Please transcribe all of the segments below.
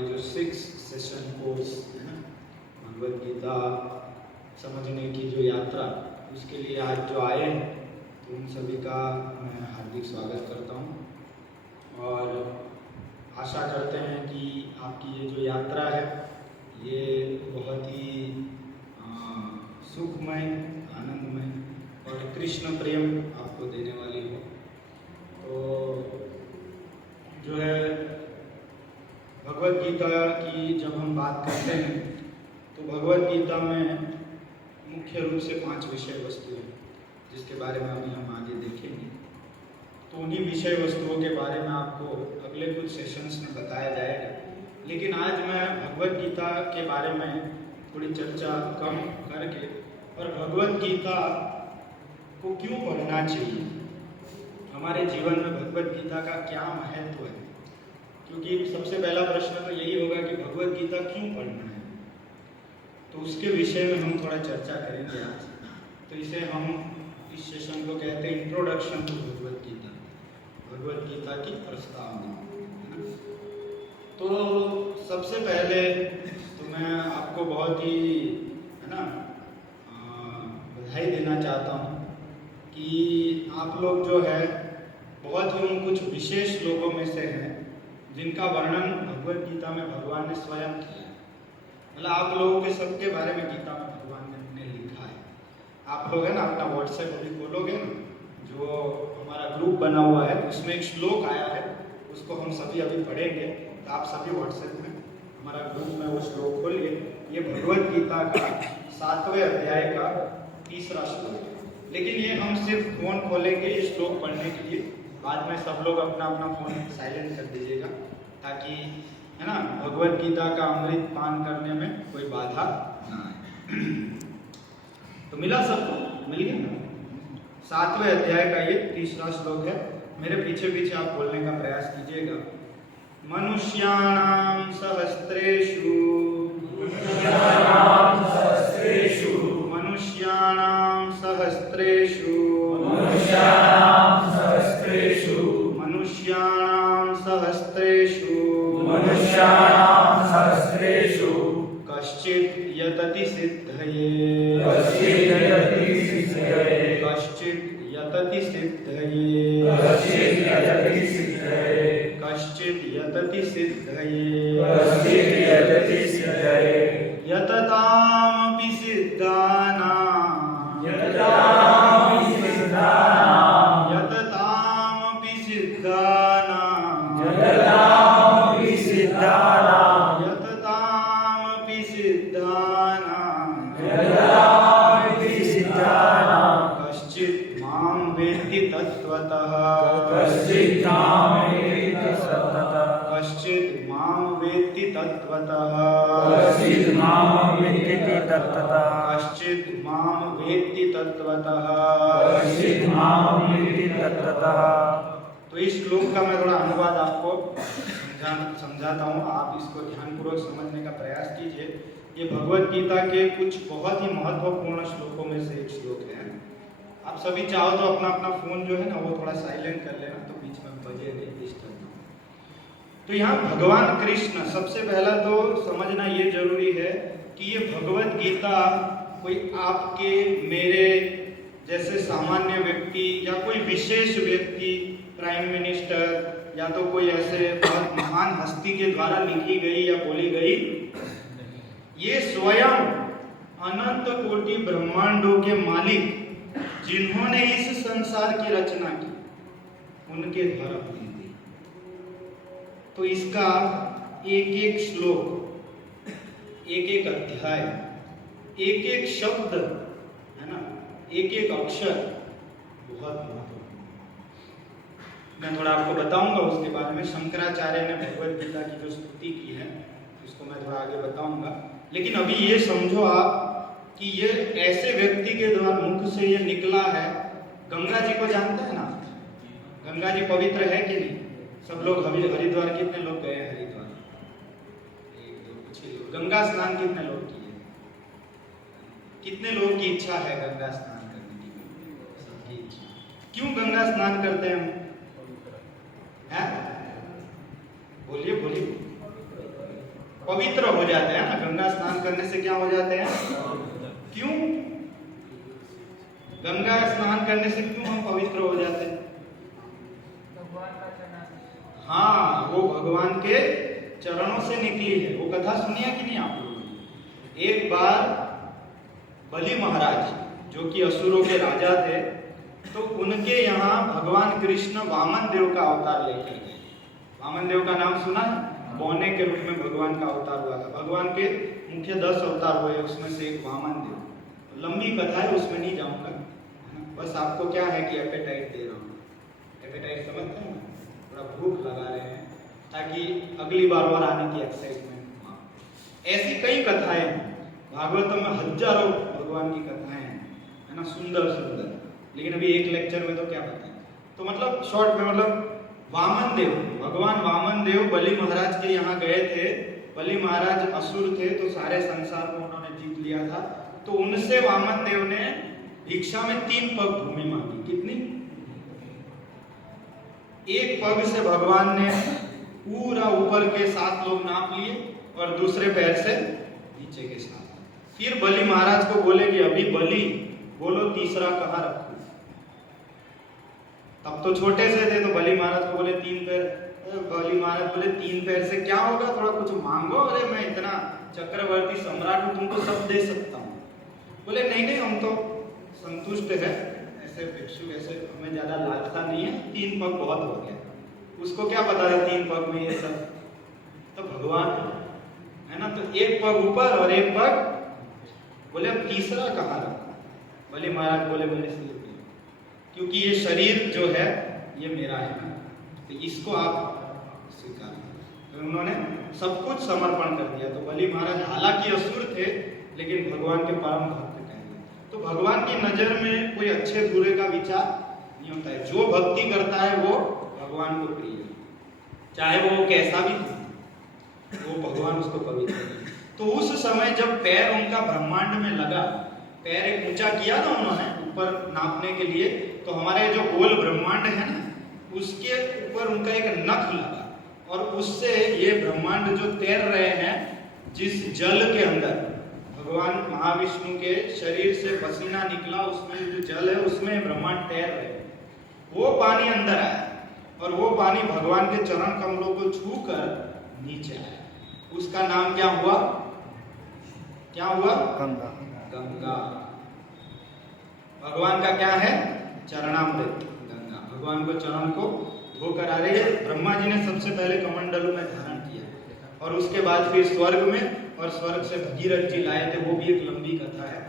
ये जो 6 session course है ना भगवद गीता समझने की जो यात्रा, उसके लिए आज जो आए हैं तो उन सभी का मैं हार्दिक स्वागत करता हूँ और आशा करते हैं कि आपकी ये जो यात्रा है ये बहुत ही सुखमय, आनंदमय और कृष्ण प्रेम आपको देने वाली हो। तो जो है भगवद गीता की जब हम बात करते हैं तो भगवद गीता में मुख्य रूप से 5 विषय वस्तु हैं जिसके बारे में अभी हम आगे देखेंगे। तो उन्हीं विषय वस्तुओं के बारे में आपको अगले कुछ सेशंस में बताया जाएगा, लेकिन आज मैं भगवद गीता के बारे में थोड़ी चर्चा कम करके और भगवद गीता को क्यों पढ़ना चाहिए, हमारे जीवन में भगवद गीता का क्या महत्व है, क्योंकि सबसे पहला प्रश्न तो यही होगा कि भगवद गीता क्यों पढ़ना है। तो उसके विषय में हम थोड़ा चर्चा करेंगे आज। तो इसे हम इस सेशन को कहते हैं इंट्रोडक्शन टू भगवद गीता, भगवद गीता की प्रस्तावना, है ना। तो सबसे पहले तो मैं आपको बहुत ही है ना बधाई देना चाहता हूँ कि आप लोग जो है बहुत ही उन कुछ विशेष लोगों में से हैं जिनका वर्णन भगवद गीता में भगवान ने स्वयं किया है। मतलब आप लोगों के सबके बारे में गीता में भगवान ने लिखा है। आप लोग है ना अपना व्हाट्सएप अभी खोलोगे ना, जो हमारा ग्रुप बना हुआ है उसमें एक श्लोक आया है, उसको हम सभी अभी पढ़ेंगे। तो आप सभी व्हाट्सएप में हमारा ग्रुप में वो श्लोक खोलिए। ये भगवद गीता का 7वें अध्याय का 3रा श्लोक है। लेकिन ये हम सिर्फ फोन खोलेंगे ये श्लोक पढ़ने के लिए, बाद में सब लोग अपना अपना फोन साइलेंट कर दीजिएगा ताकि है ना भगवद गीता का अमृत पान करने में कोई बाधा ना आए। तो मिला सबको, मिल गया ना। 7वें अध्याय का ये 3रा श्लोक है। मेरे पीछे पीछे आप बोलने का प्रयास कीजिएगा। मनुष्याणां सहस्रेषु मनुष्याणां सहस्रेषु मनुष्याणां सहस्रेषु कश्चित् यतति सिद्धये कश्चित् यतति सिद्धये यततामपि सिद्धानां यततामपि सिद्धानां कश्चित् मां वेत्ति तत्त्वतः कश्चित् मां वेत्ति तत्त्वतः तो इस श्लोक का मैं थोड़ा अनुवाद आपको समझाता हूँ, आप इसको ध्यानपूर्वक समझने का प्रयास कीजिए। ये भगवद गीता के कुछ बहुत ही महत्वपूर्ण श्लोकों में से एक श्लोक है। आप सभी चाहो तो अपना अपना फोन जो है ना वो थोड़ा साइलेंट कर लेना, तो बीच में बजे नहीं डिस्टर्ब। तो यहाँ भगवान कृष्ण, सबसे पहला तो समझना ये जरूरी है कि ये भगवद गीता कोई आपके मेरे जैसे सामान्य व्यक्ति या कोई विशेष व्यक्ति, प्राइम मिनिस्टर या तो कोई ऐसे बहुत महान हस्ती के द्वारा लिखी गई या बोली गई। ये स्वयं अनंत कोटि ब्रह्मांडों के मालिक जिन्होंने इस संसार की रचना की, उनके द्वारा बोली गई। तो इसका एक एक श्लोक, एक एक अध्याय, एक एक शब्द है ना, एक एक अक्षर बहुत महत्वपूर्ण। मैं थोड़ा आपको बताऊंगा उसके बारे में। शंकराचार्य ने भगवद गीता की जो स्तुति की है उसको मैं थोड़ा आगे बताऊंगा, लेकिन अभी ये समझो आप कि ये ऐसे व्यक्ति के द्वारा मुख से ये निकला है। गंगा जी को जानते हैं ना, गंगा जी पवित्र है कि नहीं? सब लोग हरिद्वार कितने लोग गए हैं? हरिद्वार 1 2 कुछ ही लोग। गंगा स्नान कितने लोग किए? कितने लोगों की इच्छा है गंगा स्नान करने की? सबकी इच्छा। क्यों गंगा स्नान करते हैं हम? बोलिए बोलिए। पवित्र हो जाते हैं ना। गंगा स्नान करने से क्या हो जाते हैं? क्यों गंगा स्नान करने से क्यों हम पवित्र हो जाते हैं? हाँ, वो भगवान के चरणों से निकली है। वो कथा सुनी है कि नहीं आप लोगों ने? एक बार बलि महाराज जो कि असुरों के राजा थे, तो उनके यहाँ भगवान कृष्ण वामन देव का अवतार लेकर गए। वामन देव का नाम सुना है? बौने के रूप में भगवान का अवतार हुआ था। भगवान के मुख्य 10 अवतार हुए, उसमें से एक वामन देव। लंबी कथा है, उसमें नहीं जाऊंगा, बस आपको क्या है कि एपेटाइट दे रहा हूँ। एपेटाइट समझते हैं, थोड़ा भूख लगा रहे हैं ताकि अगली बार और आने की एक्साइटमेंट हो। ऐसी कई कथाएं हैं भागवतम में, हजारों भगवान की कथाएं हैं, है ना, सुंदर सुंदर। लेकिन अभी एक लेक्चर में तो क्या बताएं। तो मतलब शॉर्ट में, मतलब वामन देव, भगवान वामन देव बलि महाराज के यहाँ गए थे। बलि महाराज असुर थे, तो सारे संसार को उन्होंने जीत लिया था। तो उनसे वामन देव ने भिक्षा में 3 पग भूमि मांगी। कितनी? 1 पग से भगवान ने पूरा ऊपर के 7 लोग नाप लिए और दूसरे पैर से नीचे के 7। फिर बलि महाराज को बोले कि अभी बलि बोलो तीसरा कहाँ रखूं। तब तो छोटे से थे, तो बलि महाराज को बोले 3 पैर। बलि महाराज बोले 3 पैर से क्या होगा, थोड़ा कुछ मांगो। अरे मैं इतना चक्रवर्ती सम्राट हूं, तुमको सब दे सकता हूँ। बोले नहीं नहीं, हम तो संतुष्ट है, ऐसे भिक्षु, ऐसे हमें ज्यादा लालसा नहीं है, 3 पग बहुत हो गया। उसको क्या पता है 3 पग में ये सब, तो भगवान है ना। तो 1 पग ऊपर और 1 पग, बोले अब तीसरा कहाँ रखा? बलि महाराज बोले मेरे सिर पे, क्योंकि ये शरीर जो है ये मेरा है ना, तो इसको आप स्वीकार करो। तो उन्होंने सब कुछ समर्पण कर दिया। तो बलि महाराज हालांकि असुर थे, लेकिन भगवान के परम भक्त कहे। तो भगवान की नजर में कोई अच्छे बुरे का विचार नहीं होता है। जो भक्ति करता है वो भगवान को प्रिय है, चाहे वो कैसा भी हो, वो भगवान उसको पवित्र करे। तो उस समय जब पैर उनका ब्रह्मांड में लगा, पैर एक ऊंचा किया ना उन्होंने ऊपर नापने के लिए, तो हमारे जो गोल ब्रह्मांड है ना, उसके ऊपर उनका एक नख लगा और उससे ये ब्रह्मांड जो तैर रहे हैं, जिस जल के अंदर भगवान महाविष्णु के शरीर से पसीना निकला, उसमें जो जल है उसमें ब्रह्मांड तैर रहे हैं, वो पानी अंदर आया और वो पानी भगवान के चरण कमलों को छूकर नीचे आया। उसका नाम क्या हुआ? क्या हुआ? गंगा। गंगा भगवान का क्या है? चरणामृत गंगा। भगवान को चरण को धोकर आ रही है। ब्रह्मा जी ने सबसे पहले कमंडलों में धारण किया और उसके बाद फिर स्वर्ग में, और स्वर्ग से भगीरथ जी लाए थे। वो भी एक लंबी कथा है।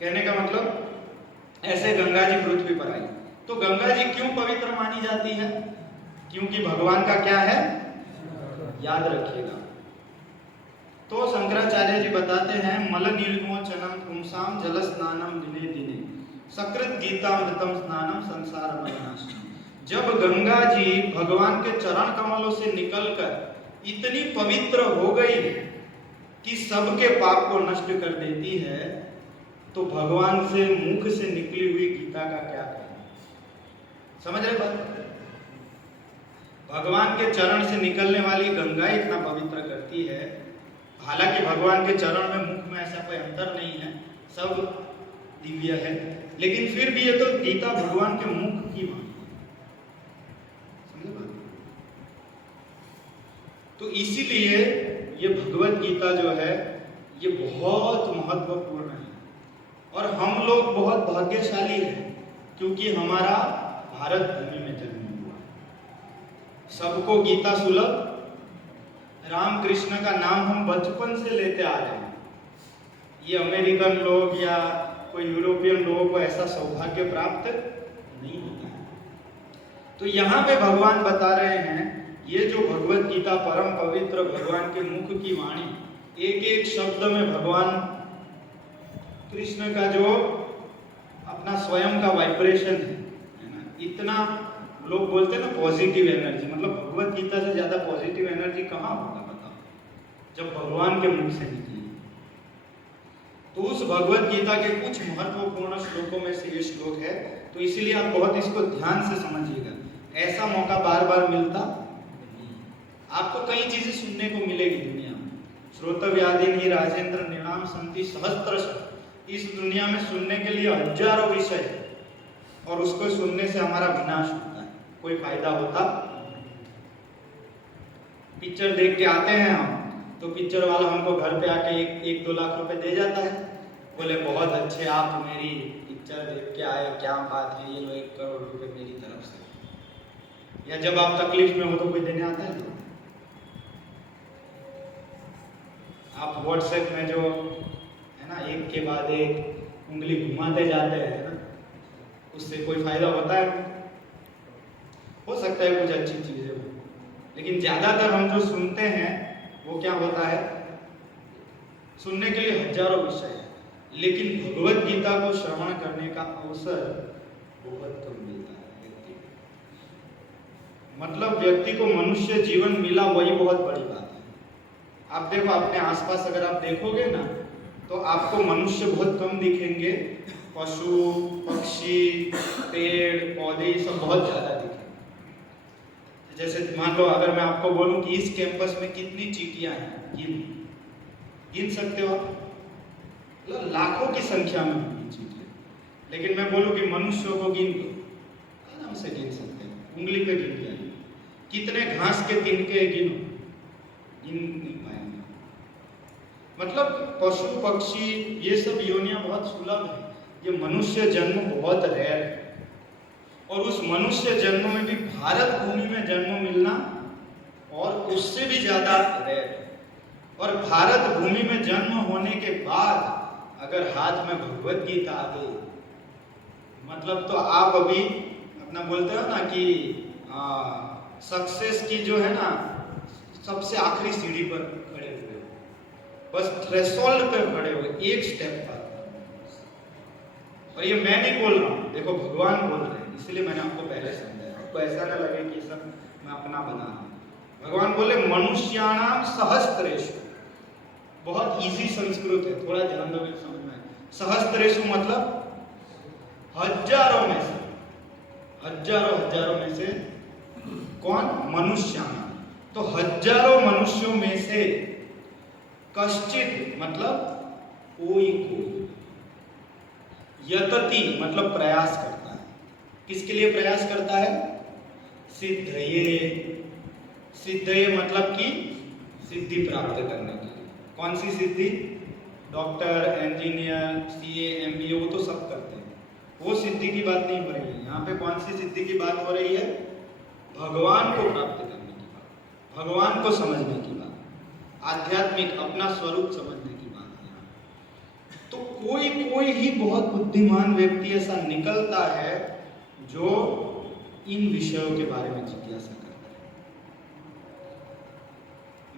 कहने का मतलब ऐसे गंगा जी पृथ्वी पर आई। तो गंगा जी क्यों पवित्र मानी जाती है? क्योंकि भगवान का क्या है, याद रखिएगा। तो शंकराचार्य जी बताते हैं, मल निर्मोचनम पुंसाम जल स्नानम दिने दिने सकृत गीतामृतम स्नानम संसार मलिनाशनम। जब गंगा जी भगवान के चरण कमलों से निकलकर इतनी पवित्र हो गई कि सबके पाप को नष्ट कर देती है, तो भगवान से मुख से निकली हुई गीता का क्या कहना? समझ रहे बात? भगवान के चरण से निकलने वाली गंगा इतना पवित्र करती है। हालांकि भगवान के चरण में मुख में ऐसा कोई अंतर नहीं है, सब दिव्य है, लेकिन फिर भी ये तो गीता भगवान के मुख की वाणी है। समझे बात? तो इसीलिए ये भगवत गीता जो है ये बहुत महत्वपूर्ण है और हम लोग बहुत भाग्यशाली हैं, क्योंकि हमारा भारत भूमि में जन्म हुआ। सबको गीता सुलभ, राम कृष्ण का नाम हम बचपन से लेते आ रहे हैं। ये अमेरिकन लोग या कोई यूरोपियन लोगों को ऐसा सौभाग्य प्राप्त नहीं होता है। तो यहाँ पे भगवान बता रहे हैं, ये जो भगवत गीता परम पवित्र भगवान के मुख की वाणी, एक एक शब्द में भगवान कृष्ण का जो अपना स्वयं का वाइब्रेशन है ना, इतना लोग बोलते हैं ना पॉजिटिव एनर्जी, मतलब भगवत गीता से ज्यादा पॉजिटिव एनर्जी कहाँ होगा बताओ, जब भगवान के मुख से निकली। तो उस भगवत गीता के कुछ महत्वपूर्ण श्लोकों में से ये श्लोक है, तो इसीलिए आप बहुत इसको ध्यान से समझिएगा। ऐसा मौका बार बार मिलता नहीं। आपको कई चीजें सुनने को मिलेगी श्रोतव्यादीनि राजेंद्र निर्णाम संति सहस्त्रशः। इस दुनिया में सुनने के लिए हजारों विषय है और उसको सुनने से हमारा विनाश होता है, कोई फायदा होता। पिक्चर देख के आते हैं हम, तो पिक्चर वाला हमको घर पे आके 1-2 लाख रुपए दे जाता है, बोले बहुत अच्छे आप मेरी पिक्चर देख के आए, क्या बात है, ये लो 1 करोड़ रुपए मेरी तरफ से। या जब आप तकलीफ में हो तो कोई देने आता है? आप व्हाट्सएप में जो है ना, एक के बाद एक उंगली घुमाते जाते हैं ना, उससे कोई फायदा होता है? हो सकता है कुछ अच्छी चीजें हो, लेकिन ज्यादातर हम जो सुनते हैं वो क्या होता है, सुनने के लिए हजारों विषय है, लेकिन भगवत गीता को श्रवण करने का अवसर बहुत कम मिलता है व्यक्ति को। मतलब व्यक्ति को मनुष्य जीवन मिला वही बहुत बड़ी बात है। आप देखो अपने आसपास, अगर आप देखोगे ना तो आपको मनुष्य बहुत कम दिखेंगे, पशु पक्षी पेड़ पौधे सब बहुत ज्यादा दिखेंगे। जैसे मान लो अगर मैं आपको बोलूं कि इस कैंपस में कितनी चींटियां हैं, गिन सकते हो आप? लाखों की संख्या में होगी चींटियां, लेकिन मैं बोलूं कि मनुष्यों को गिन लो, आराम से गिन सकते हैं, उंगली पे गिन जाएंगे। कितने घास के तिनके गिनो, गिन नहीं पाएंगे। मतलब पशु पक्षी ये सब योनियां बहुत सुलभ है, ये मनुष्य जन्म बहुत रेयर है। और उस मनुष्य जन्म में भी भारत भूमि में जन्म मिलना और उससे भी ज्यादा रेयर है। और भारत भूमि में जन्म होने के बाद अगर हाथ में भगवत गीता आ गई, मतलब तो आप अभी अपना बोलते हो ना कि सक्सेस की जो है ना सबसे आखिरी सीढ़ी पर खड़े हुए हो, बस थ्रेशोल्ड पर खड़े हुए, एक स्टेप पर। और ये मैं नहीं बोल रहा हूं, देखो भगवान बोल रहे हैं, इसलिए मैंने आपको पहले समझाया, आपको ऐसा ना लगे कि सब मैं अपना बना रहा हूं। भगवान बोले मनुष्याणाम सहस्त्रेषु, बहुत इजी संस्कृत है, थोड़ा ध्यान दोगे समझ में। सहस्त्रेषु मतलब हजारों में से, हजारों में से कौन? मनुष्याणाम। तो हजारों मनुष्यों में से कश्चित मतलब कोई, यतति मतलब प्रयास करता है। किसके लिए प्रयास करता है? सिद्धये। सिद्धये मतलब कि सिद्धि प्राप्त करने के लिए। कौन सी सिद्धि? डॉक्टर, इंजीनियर, सीए, एमबीए वो तो सब करते हैं, वो सिद्धि की बात नहीं हो रही है यहाँ पे। कौन सी सिद्धि की बात हो रही है? भगवान को प्राप्त करने की बात, भगवान को समझने की बात, आध्यात्मिक अपना स्वरूप समझने की बात है। तो कोई ही बहुत बुद्धिमान व्यक्ति ऐसा निकलता है जो इन विषयों के बारे में जिज्ञासा करता है।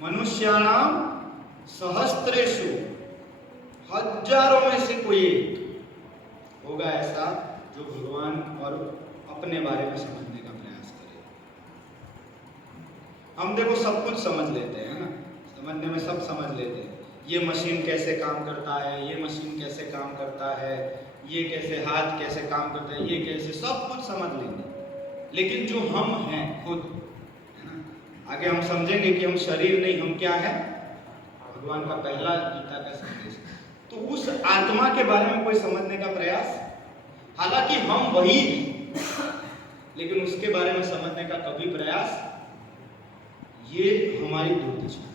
मनुष्याणाम सहस्त्रेषु, हजारों में से कोई एक होगा ऐसा जो भगवान और अपने बारे में समझने का प्रयास करे। हम देखो सब कुछ समझ लेते हैं ना, समझने में सब समझ लेते हैं, ये मशीन कैसे काम करता है, ये मशीन कैसे काम करता है, ये कैसे हाथ कैसे काम करता है, ये कैसे, सब कुछ समझ लेंगे। लेकिन जो हम हैं खुद, है ना, आगे हम समझेंगे कि हम शरीर नहीं, हम क्या है? भगवान का पहला गीता का संदेश। तो उस आत्मा के बारे में कोई समझने का प्रयास, हालांकि हम वही हैं, लेकिन उसके बारे में समझने का कभी प्रयास, ये हमारी दुर्दशा है।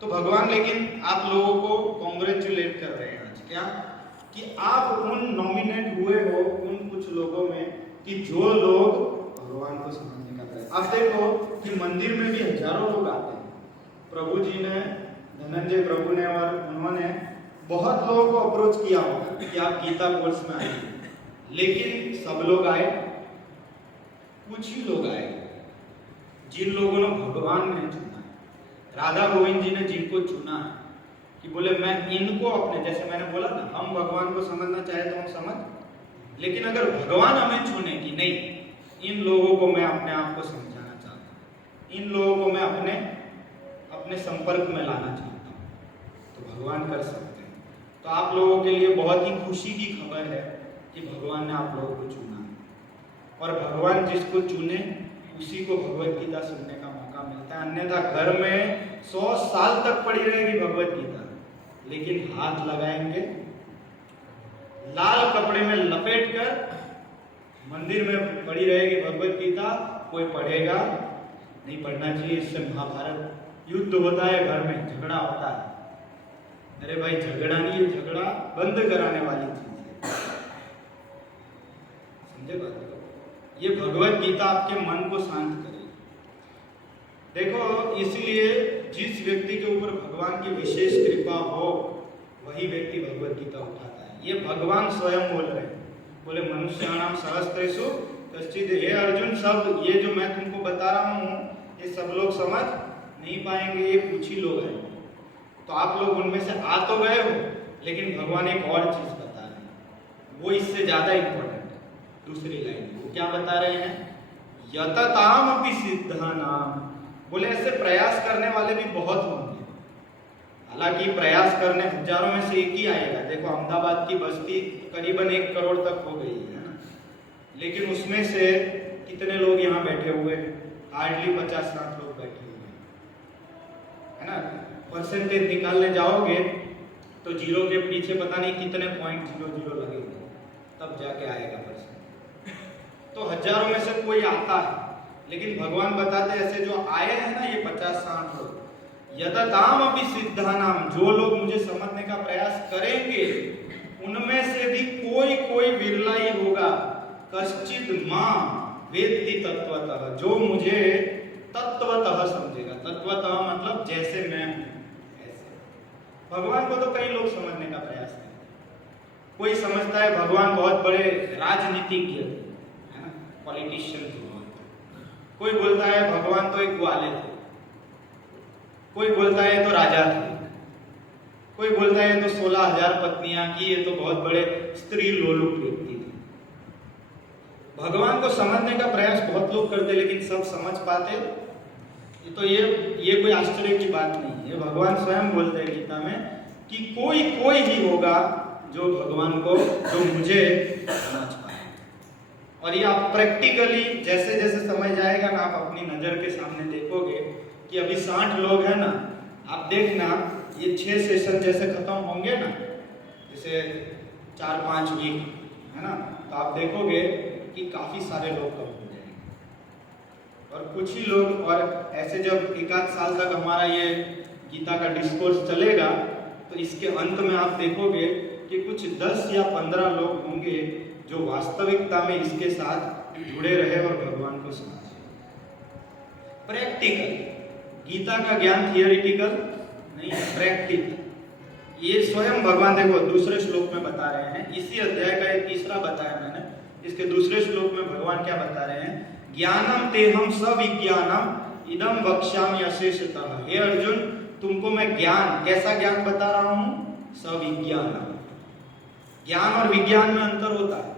तो भगवान लेकिन आप लोगों को कॉन्ग्रेचुलेट कर रहे हैं आज, क्या कि आप उन नॉमिनेट हुए हो उन कुछ लोगों में कि जो लोग भगवान को समझने का प्रयास। आप देखो कि मंदिर में भी हजारों लोग आते हैं, प्रभु जी ने, धनंजय प्रभु ने और उन्होंने बहुत लोगों को अप्रोच किया होगा कि आप गीता कोर्स में आइए, लेकिन सब लोग आए? कुछ ही लोग आए जिन लोगों ने भगवान ने चुना, राधा गोविंद जी ने जिनको चुना है कि बोले मैं इनको अपने, जैसे मैंने बोला ना, हम भगवान को समझना चाहे तो हम समझ, लेकिन अगर भगवान हमें चुने कि नहीं, इन लोगों को मैं अपने आप को समझाना चाहता हूँ, इन लोगों को मैं अपने संपर्क में लाना चाहता हूँ, तो भगवान कर सकते हैं। तो आप लोगों के लिए बहुत ही खुशी की खबर है कि भगवान ने आप लोगों को चुना, और भगवान जिसको चुने उसी को भगवत गीता सुनने का मौका मिलता अन्यथा घर में 100 साल तक पड़ी रहेगी भगवत गीता, लेकिन हाथ लगाएंगे लाल कपड़े में लपेट कर मंदिर में पड़ी रहेगी भगवत गीता, कोई पढ़ेगा नहीं। पढ़ना चाहिए, इससे महाभारत युद्ध होता है, घर में झगड़ा होता है। अरे भाई झगड़ा नहीं, ये झगड़ा बंद कराने वाली चीज है, समझे बात को? ये भगवत गीता आपके मन को शांत करेगी। देखो, इसलिए जिस व्यक्ति के ऊपर भगवान की विशेष कृपा हो वही व्यक्ति भगवत गीता उठाता है। ये भगवान स्वयं बोल रहे हैं, बोले मनुष्याणाम सहस्रेषु कश्चित्। हे अर्जुन, सब ये जो मैं तुमको बता रहा हूँ ये सब लोग समझ नहीं पाएंगे, ये कुछ ही लोग हैं। तो आप लोग उनमें से आ तो गए हो, लेकिन भगवान एक और चीज बता रहे हैं, वो इससे ज्यादा इंपॉर्टेंट है। दूसरी लाइन वो क्या बता रहे हैं? यतताम अपि सिद्धानाम। बोले ऐसे प्रयास करने वाले भी बहुत होंगे। हालांकि प्रयास करने हजारों में से एक ही आएगा। देखो, अहमदाबाद की बस्ती करीबन 1 करोड़ तक हो गई है ना, लेकिन उसमें से कितने लोग यहाँ बैठे हुए हैं? हार्डली 50-60 लोग बैठे हुए हैं, है ना। परसेंटेज निकालने जाओगे तो जीरो के पीछे पता नहीं कितने .00 लगेंगे, तब जाके आएगा परसेंट। तो हजारों में से कोई आता है, लेकिन भगवान बताते ऐसे जो आए हैं ना, ये 50-60 लोग, यतताम अपि सिद्धानाम, जो लोग मुझे समझने का प्रयास करेंगे उनमें से भी कोई विरला ही होगा। कश्चित् मां वेत्ति तत्वतः, जो मुझे तत्वतः समझेगा। तत्वतः मतलब जैसे मैं हूं ऐसे। भगवान को तो कई लोग समझने का प्रयास करते हैं। कोई समझता है भगवान बहुत बड़े राजनीतिज्ञ है ना, पॉलिटिशियन थे। कोई बोलता है भगवान तो एक ग्वाले थे, कोई बोलता है तो राजा थे, कोई बोलता है तो 16,000 पत्नियां की, ये तो बहुत बड़े स्त्री लोलुप व्यक्ति थे। भगवान को समझने का प्रयास बहुत लोग करते, लेकिन सब समझ पाते तो ये कोई आश्चर्य की बात नहीं है। भगवान स्वयं बोलते हैं गीता में कि कोई ही होगा जो भगवान को, जो मुझे समझ पाए। और ये आप प्रैक्टिकली जैसे जैसे समझ जाएगा ना, आप अपनी नजर के सामने देखोगे कि अभी 60 लोग हैं ना, आप देखना ये 6 सेशन जैसे खत्म होंगे ना, जैसे 4-5 वीक है ना, तो आप देखोगे कि काफी सारे लोग कम हो जाएंगे। और कुछ ही लोग, और ऐसे जब 1-8 साल तक हमारा ये गीता का डिस्कोर्स चलेगा, तो इसके अंत में आप देखोगे कि कुछ 10 या 15 लोग होंगे जो वास्तविकता में इसके साथ जुड़े रहे और भगवान को समझे। प्रैक्टिकल गीता का ज्ञान थियोरिटिकल नहीं, प्रैक्टिकल। ये स्वयं भगवान देखो दूसरे श्लोक में बता रहे हैं, इसी अध्याय का एक तीसरा बताया मैंने, इसके दूसरे श्लोक में भगवान क्या बता रहे हैं? ज्ञानम तेहम सविज्ञानम इदम वक्ष्यामि अशेषतः। हे अर्जुन, तुमको मैं ज्ञान, कैसा ज्ञान बता रहा हूं? सविज्ञानम। ज्ञान और विज्ञान में अंतर होता है।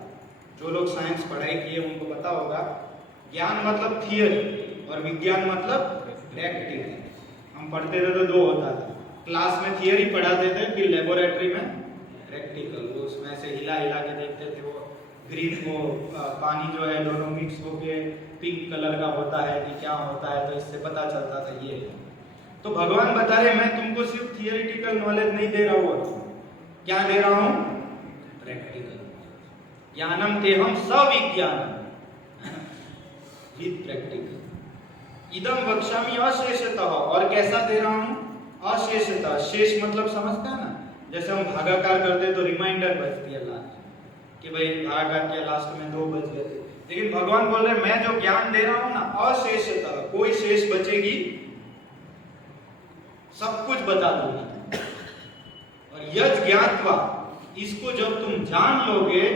जो लोग साइंस पढ़ाई किए उनको पता होगा, ज्ञान मतलब थियरी और विज्ञान मतलब प्रैक्टिकल। हम पढ़ते थे तो 2 होता था, क्लास में थियरी पढ़ाते थे, फिर लेबोरेटरी में प्रैक्टिकल। वो उसमें से हिला के देखते थे, वो ग्रीन को पानी जो है दोनों मिक्स होके पिंक कलर का होता है कि क्या होता है, तो इससे पता चलता था ये। तो भगवान बता रहे मैं तुमको सिर्फ थियोरिटिकल नॉलेज नहीं दे रहा हूँ, क्या दे रहा हूँ? प्रैक्टिकल। ज्ञानम तेहम सविज्ञानम विद प्रैक्टिकल। इदम वक्ष्यामि अशेषतः, और कैसा दे रहा हूं? अशेषतः। शेष मतलब समझता है ना, जैसे हम भागाकार करते तो रिमाइंडर बजती है लास्ट कि भाई भागाकार के लास्ट में 2 बज गए थे। लेकिन भगवान बोल रहे मैं जो ज्ञान दे रहा हूं ना, अशेषतः, कोई शेष बचेगी, सब कुछ बता दूंगा। और यज् ज्ञात्वा, इसको जब तुम जान लोगे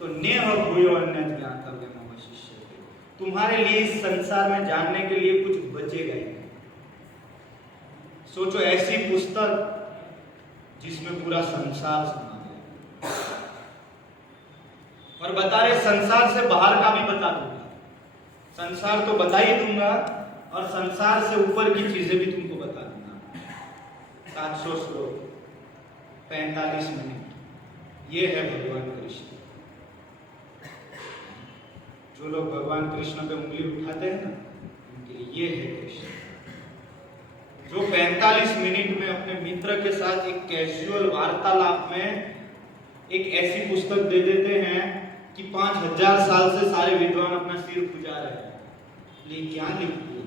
तो नेह भूयो अन्य ज्ञातव्यम अवशिष्यते। तुम्हारे लिए इस संसार में जानने के लिए कुछ बचेगा ही नहीं। सोचो ऐसी पुस्तक जिसमें पूरा संसार समा गया, और बता रहे संसार से बाहर का भी बता दूंगा। संसार तो बता ही दूंगा और संसार से ऊपर की चीजें भी तुमको बता दूंगा। 700 श्लोक 45 मिनट, ये है भगवान कृष्ण। जो लोग भगवान कृष्ण पे उंगली उठाते हैं ना, उनके लिए ये है कृष्ण। जो 45 मिनट में अपने मित्र के साथ एक कैजुअल वार्तालाप में एक ऐसी पुस्तक दे देते हैं कि 5000 साल से सारे विद्वान अपना सिर खुजा रहे हैं, लेकिन क्या लिख दिया?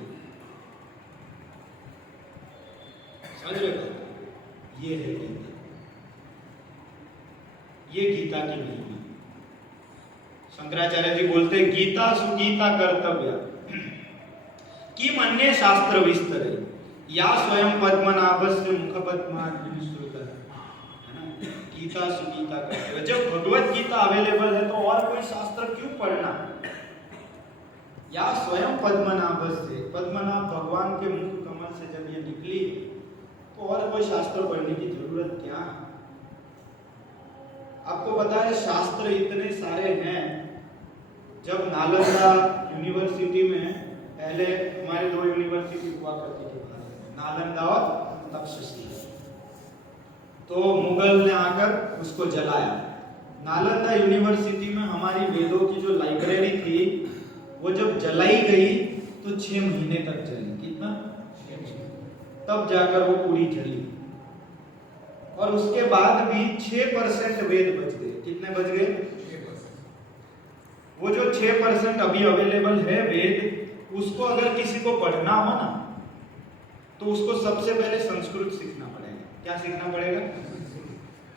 समझ रहे हो? ये है गीता, ये गीता की महिमा। शंकराचार्य जी बोलते हैं गीता सुगीता कर्तव्य कि अन्य शास्त्र विस्तरे या स्वयं पद्मनाभस्य मुखपद्मात् विनिश्रुतः, है ना? गीता सुगीता कर्तव्य। जब भगवत गीता अवेलेबल है तो और कोई शास्त्र क्यों पढ़ना? या स्वयं पद्मनाभस्य, पद्मनाभ भगवान के मुख कमल से जब ये निकली तो और कोई शास्त्र पढ़ने की जरूरत क्या है? आपको पता है शास्त्र इतने सारे हैं। जब नालंदा यूनिवर्सिटी में, पहले हमारे 2 यूनिवर्सिटी हुआ करती थी भारत में, नालंदा और तक्षशिला, तो मुगल ने आकर उसको जलाया। नालंदा यूनिवर्सिटी में हमारी वेदों की जो लाइब्रेरी थी वो जब जलाई गई तो 6 महीने तक जली। कितना? तब जाकर वो पूरी जली। और उसके बाद भी 6% वेद बच गए। कितने बच गए? 6%। वो जो 6% अभी अवेलेबल है वेद, उसको अगर किसी को पढ़ना हो ना तो उसको सबसे पहले संस्कृत सीखना पड़ेगा। क्या सीखना पड़ेगा?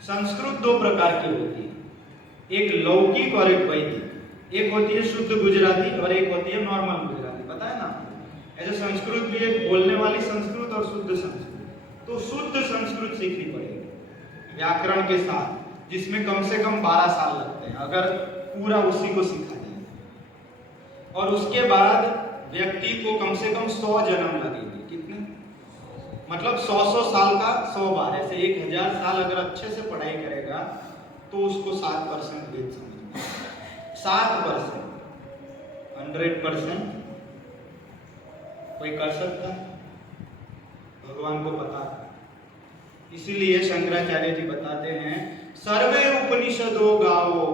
संस्कृत 2 प्रकार की होती है, एक लौकिक और एक वैदिक। एक होती है शुद्ध गुजराती और एक होती है नॉर्मल गुजराती, पता है ना? ऐसे संस्कृत भी एक बोलने वाली संस्कृत और शुद्ध संस्कृत। तो शुद्ध संस्कृत सीखनी पड़ेगी व्याकरण के साथ, जिसमें कम से कम 12 साल लगते हैं अगर पूरा उसी को सीखा जाए। और उसके बाद व्यक्ति को कम से कम 100 जन्म लगेंगे। कितने? मतलब 100 साल का 100 बार, ऐसे 1000 साल अगर अच्छे से पढ़ाई करेगा तो उसको 7% वेद समझ में। 7%, 100% कोई कर सकता है? भगवान को पता है। इसीलिए शंकराचार्य जी बताते हैं सर्वे उपनिषदो गावो।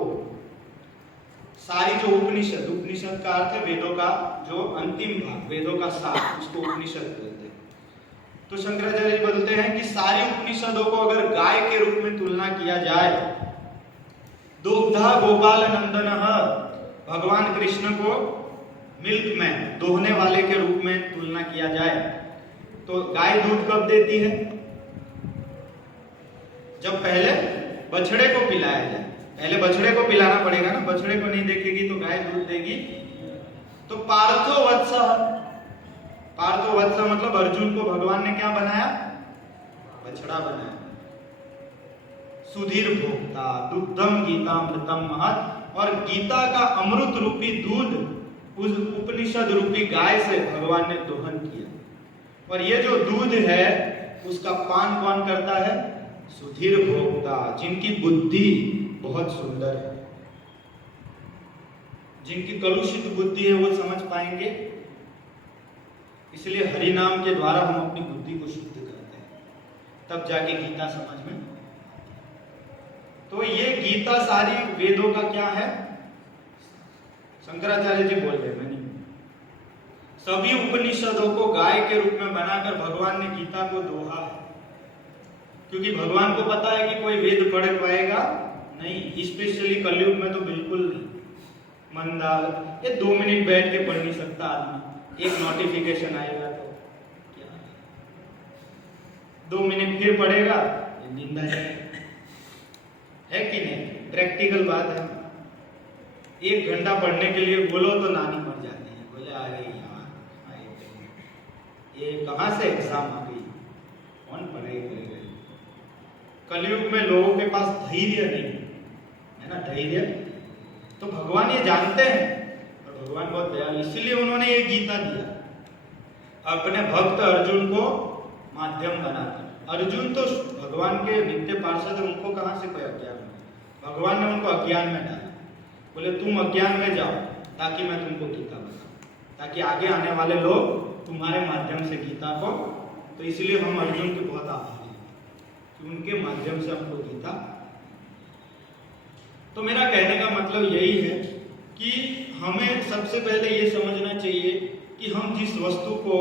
सारी जो उपनिषद, उपनिषद का अर्थ है वेदों का जो अंतिम भाग, वेदों का सार, उसको उपनिषद बोलते हैं। तो शंकराचार्य जी बोलते हैं कि सारी उपनिषदों को अगर गाय के रूप में तुलना किया जाए, दुग्धा गोपाल नंदनः, भगवान कृष्ण को मिल्कमैन, दोहने वाले के रूप में तुलना किया जाए, तो गाय दूध कब देती है? जब पहले बछड़े को पिलाया जाए। पहले बछड़े को पिलाना पड़ेगा ना, बछड़े को नहीं देखेगी तो गाय दूध देगी। तो पार्थो वत्स, पार्थो वत्स मतलब अर्जुन को भगवान ने क्या बनाया? बछड़ा बनाया। सुधीर भोक्ता दुग्धम गीतामृतम महत्, और गीता का अमृत रूपी दूध उस उपनिषद रूपी गाय से भगवान ने दोहन किया। और ये जो दूध है उसका पान कौन करता है? सुधीर भोक्ता, जिनकी बुद्धि बहुत सुंदर है, जिनकी कलुषित बुद्धि है वो समझ पाएंगे। इसलिए हरि नाम के द्वारा हम अपनी बुद्धि को शुद्ध करते हैं, तब जाके गीता समझ में। तो ये गीता सारी वेदों का क्या है? शंकराचार्य जी बोल रहे हैं सभी उपनिषदों को गाय के रूप में बनाकर भगवान ने गीता को दोहा है, क्योंकि भगवान को पता है कि कोई वेद पढ़ पाएगा नहीं, स्पेशली कलयुग में तो बिल्कुल नहीं। मंदार ये 2 मिनट बैठ के पढ़ नहीं सकता आदमी, एक नोटिफिकेशन आएगा तो क्या 2 मिनट फिर पढ़ेगा, ये नींद आ जाएगी। है कि नहीं? प्रैक्टिकल बात है। 1 घंटा पढ़ने के लिए बोलो तो नानी मर जाती है, बोले आ गई यार, ये कहाँ से एग्जाम आ गई, कौन पढ़ाई करेगा? कलयुग में लोगों के पास धैर्य नहीं है ना, धैर्य। तो भगवान ये जानते हैं, और भगवान बहुत दयालु, इसीलिए उन्होंने ये गीता दिया अपने भक्त अर्जुन को माध्यम बनाकर। अर्जुन तो भगवान के नित्य पार्षद, उनको कहां से कोई अज्ञान? भगवान ने उनको अज्ञान में डाला, बोले तुम अज्ञान में जाओ ताकि मैं तुमको गीता बताऊं, ताकि आगे आने वाले लोग तुम्हारे माध्यम से गीता को। तो इसलिए हम अर्जुन के बहुत आभारी हैं कि उनके माध्यम से हमको गीता। तो मेरा कहने का मतलब यही है कि हमें सबसे पहले ये समझना चाहिए कि हम जिस वस्तु को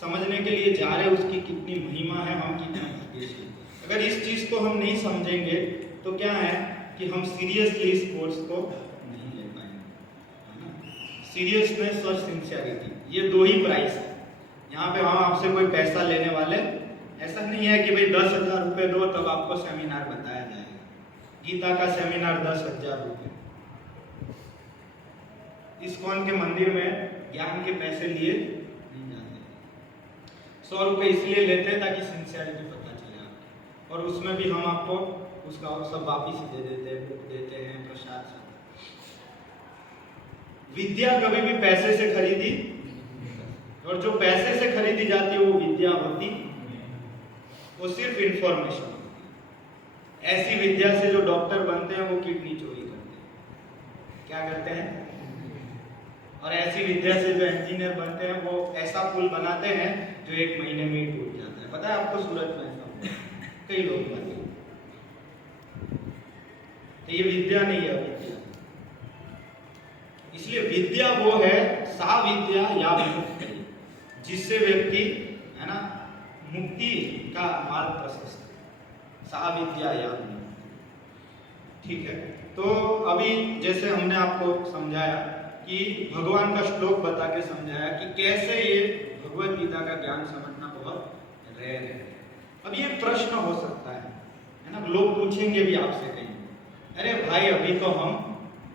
समझने के लिए जा रहे हैं उसकी कितनी महिमा है, हम कितना भाग्यशाली। अगर इस चीज को हम नहीं समझेंगे तो क्या है कि हम सीरियसली स्पोर्ट्स को नहीं ले पाएंगे, है ना। सीरियसनेस और सिंसियरिटी, ये दो ही प्राइस है। यहाँ पे हम आपसे कोई पैसा लेने वाले ऐसा नहीं है कि भाई 10,000 रुपये दो तब आपको सेमिनार बताया जाएगा। गीता का सेमिनार 10,000 रुपये। इस्कॉन के मंदिर में ज्ञान के पैसे लिए नहीं जाते। 100 रुपये इसलिए लेते हैं ताकि सिंसियरिटी पता चले आपकी, और उसमें भी हम आपको उसका सब वापिस दे देते हैं, बुक देते हैं, प्रसाद सब। विद्या कभी भी पैसे से खरीदी, और जो पैसे से खरीदी जाती है वो विद्या होती, वो सिर्फ इंफॉर्मेशन होती है। ऐसी विद्या से जो डॉक्टर बनते हैं वो किडनी चोरी करते हैं, क्या करते हैं। और ऐसी विद्या से जो इंजीनियर बनते हैं वो ऐसा पुल बनाते हैं जो 1 महीने में ही टूट जाता है। पता है आपको सूरत में ऐसा होता है, कई लोग बनते हैं। तो ये विद्या नहीं है, विद्या। इसलिए विद्या वो है सा विद्या या मुक्ति, जिससे व्यक्ति, है ना, मुक्ति का मार्ग प्रशस्त। सा विद्या या मुक्ति, ठीक है। तो अभी जैसे हमने आपको समझाया कि भगवान का श्लोक बता के समझाया कि कैसे ये भगवत गीता का ज्ञान समझना बहुत रेयर है। अब ये प्रश्न हो सकता है ना, लोग पूछेंगे भी आपसे कहीं, अरे भाई अभी तो हम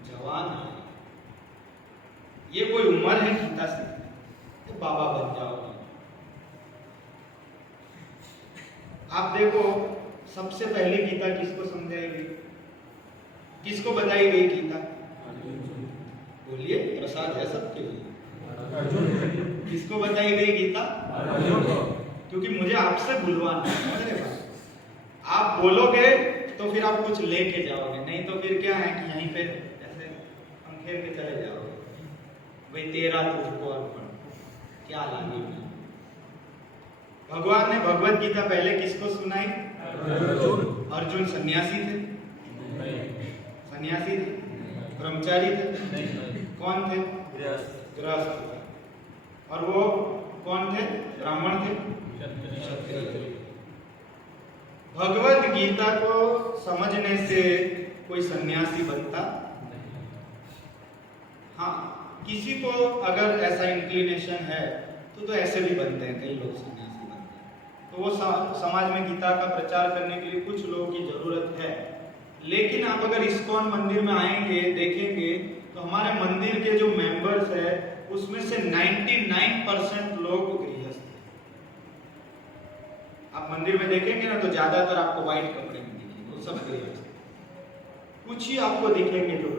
जवान हैं, ये कोई उम्र है गीता से तो बाबा बन जाओगे। आप देखो सबसे पहले गीता किसको समझाई गई, किसको बताई गई गीता? बोलिए, प्रसाद है सबके लिए। किसको बताई गई गीता? क्योंकि मुझे आपसे बुलवाना है। आप बोलोगे तो फिर आप कुछ लेके जाओगे, नहीं तो फिर क्या है कि यहीं पे ऐसे हम खेल के चले जाओगे, भाई तेरा तुझको अर्पण, क्या लागे। भगवान ने भगवत गीता पहले किसको सुनाई? अर्जुन सन्यासी थे, सन्यासी थे, ब्रह्मचारी थे, कौन थे? गृहस्थ। और वो कौन थे? ब्राह्मण थे, क्षत्रिय। भगवत गीता को समझने से कोई सन्यासी बनता? हाँ, किसी को अगर ऐसा इंक्लिनेशन है तो ऐसे भी बनते हैं, कई लोग सन्यासी बनते हैं। तो वो समाज में गीता का प्रचार करने के लिए कुछ लोगों की जरूरत है। लेकिन आप अगर इस्कॉन मंदिर में आएंगे, देखेंगे तो हमारे मंदिर के जो मेंबर्स है उसमें से 99% लोग गृहस्थ हैं। आप मंदिर में देखेंगे ना तो ज्यादातर आपको व्हाइट कपड़े में दिखेंगे, वो सब गृहस्थ। कुछ ही आपको दिखेंगे जो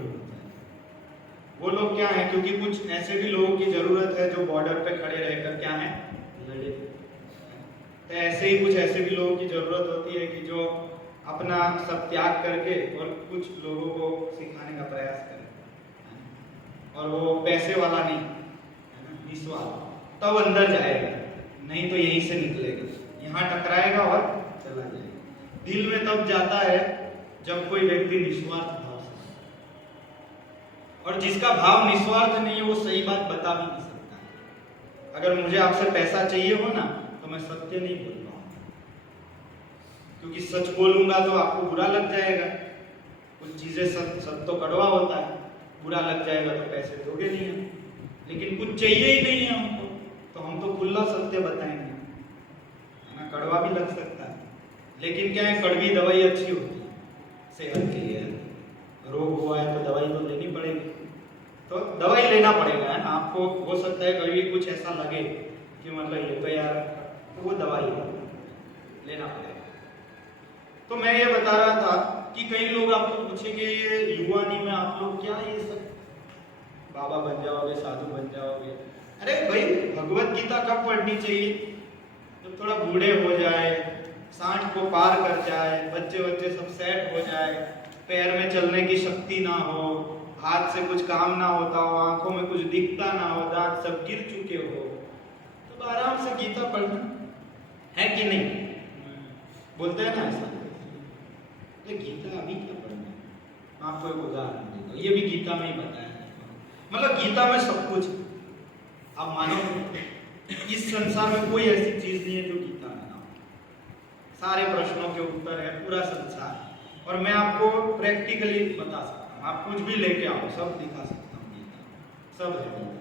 वो लोग क्या है, क्योंकि कुछ ऐसे भी लोगों की जरूरत है जो बॉर्डर पे खड़े रहकर क्या है, लड़े। तो ऐसे ही कुछ ऐसे भी लोगों की जरूरत होती है कि जो अपना सब त्याग करके और कुछ लोगों को सिखाने का प्रयास करें, और वो पैसे वाला नहीं, निस्वार्थ, तब अंदर जाएगा, नहीं तो यहीं से निकलेगा, यहाँ टकराएगा और चला जाएगा। दिल में तब जाता है जब कोई व्यक्ति निस्वार्थ भाव से, और जिसका भाव निस्वार्थ नहीं है वो सही बात बता भी नहीं सकता। अगर मुझे आपसे पैसा चाहिए हो ना तो मैं सत्य नहीं बोल पाऊंगा, क्योंकि सच बोलूंगा तो आपको बुरा लग जाएगा। कुछ चीजें सच तो कड़वा होता है, बुरा लग जाएगा तो पैसे दोगे नहीं है। लेकिन कुछ चाहिए ही नहीं है हमको, तो हम तो खुला सत्य बताएंगे, है ना। कड़वा भी लग सकता है, लेकिन क्या है, कड़वी दवाई अच्छी होती है सेहत के लिए। रोग हुआ है तो दवाई तो लेनी पड़ेगी, तो दवाई लेना पड़ेगा, है ना। आपको हो सकता है कभी कुछ ऐसा लगे कि मतलब ये तो यार, तो वो दवाई लेना पड़ेगा। तो मैं ये बता रहा था कि कई लोग आपको पूछेंगे ये युवानी में आप लोग क्या ये सब बाबा बन जाओगे, साधु बन जाओगे। अरे भाई, भगवत गीता कब पढ़नी चाहिए? जब थोड़ा बूढ़े हो जाए, 60 को पार कर जाए, बच्चे सब सेट हो जाए, पैर में चलने की शक्ति ना हो, हाथ से कुछ काम ना होता हो, आंखों में कुछ दिखता ना हो, दांत सब गिर चुके हो, तो आराम से गीता पढ़ना है कि नहीं? बोलते हैं ना ऐसा। तो गीता अभी क्या पढ़ना? मैं आपको एक उदाहरण देता हूँ, ये भी गीता में ही बताया है। मतलब गीता में सब कुछ, आप मानो इस संसार में कोई ऐसी चीज नहीं है जो गीता में ना हो। सारे प्रश्नों के उत्तर है पूरा संसार, और मैं आपको प्रैक्टिकली बता सकता हूँ। आप कुछ भी लेके आओ, सब दिखा सकता हूँ। गीता सब है गीता।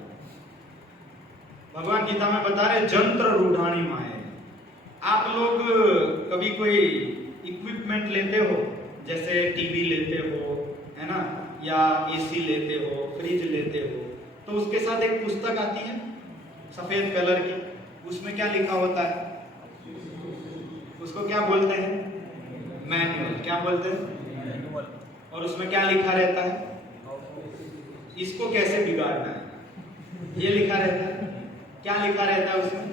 भगवान गीता में बता रहे जंत्र रूढ़ाणी माए। आप लोग कभी कोई इक्विपमेंट लेते हो, जैसे टीवी लेते हो, है ना, या एसी लेते हो, फ्रिज लेते हो, तो उसके साथ एक पुस्तक आती है सफेद कलर की। उसमें क्या लिखा होता है? उसको क्या बोलते हैं? मैनुअल। क्या बोलते हैं? और उसमें क्या लिखा रहता है? इसको कैसे बिगाड़ना है ये लिखा रहता है। क्या लिखा रहता है उसमें?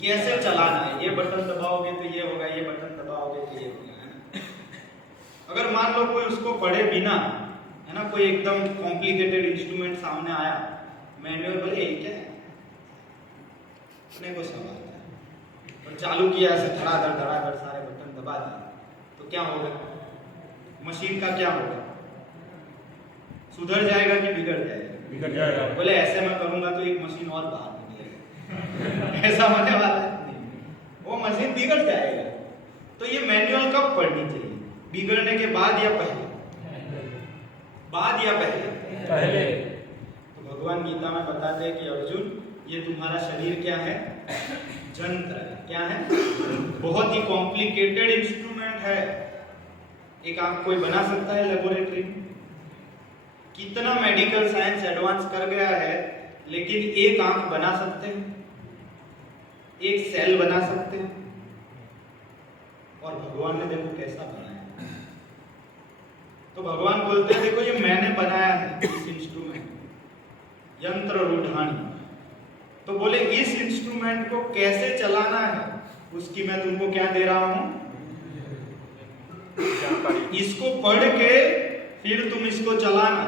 कैसे चलाना है। ये बटन दबाओगे तो ये होगा, ये बटन दबाओगे तो ये होगा। अगर मान लो कोई उसको पढ़े बिना, है ना, कोई एकदम कॉम्प्लिकेटेड इंस्ट्रूमेंट सामने आया, मैनुअल बोले ये क्या है, अपने को समझ आता है, और चालू किया ऐसे धड़ाधड़ सारे बटन दबा दिए, तो क्या होगा? मशीन का क्या होगा? सुधर जाएगा कि बिगड़ जाएगा? बिगड़ जाएगा। बोले ऐसे मैं करूंगा तो एक मशीन और बाहर निकलेगा। ऐसा होने वाला है, वो मशीन बिगड़ जाएगा। तो ये मैनुअल कब पढ़नी चाहिए? बिगड़ने के बाद या पहले? बाद या पहले? पहले। तो भगवान गीता में बताते हैं कि अर्जुन, ये तुम्हारा शरीर क्या है? जंत्र है। क्या है? बहुत ही कॉम्प्लिकेटेड इंस्ट्रूमेंट है। एक आंख कोई बना सकता है लेबोरेटरी में? कितना मेडिकल साइंस एडवांस कर गया है, लेकिन एक आंख बना सकते हैं, एक सेल बना सकते हैं। और भगवान ने देखो कैसा बनाया। तो भगवान बोलते हैं देखो ये मैंने बनाया है इस इंस्ट्रूमेंट, यंत्र रूढ़ाणी। तो बोले इस इंस्ट्रूमेंट को कैसे चलाना है उसकी मैं तुमको क्या दे रहा हूं? इसको पढ़ के फिर तुम इसको चलाना,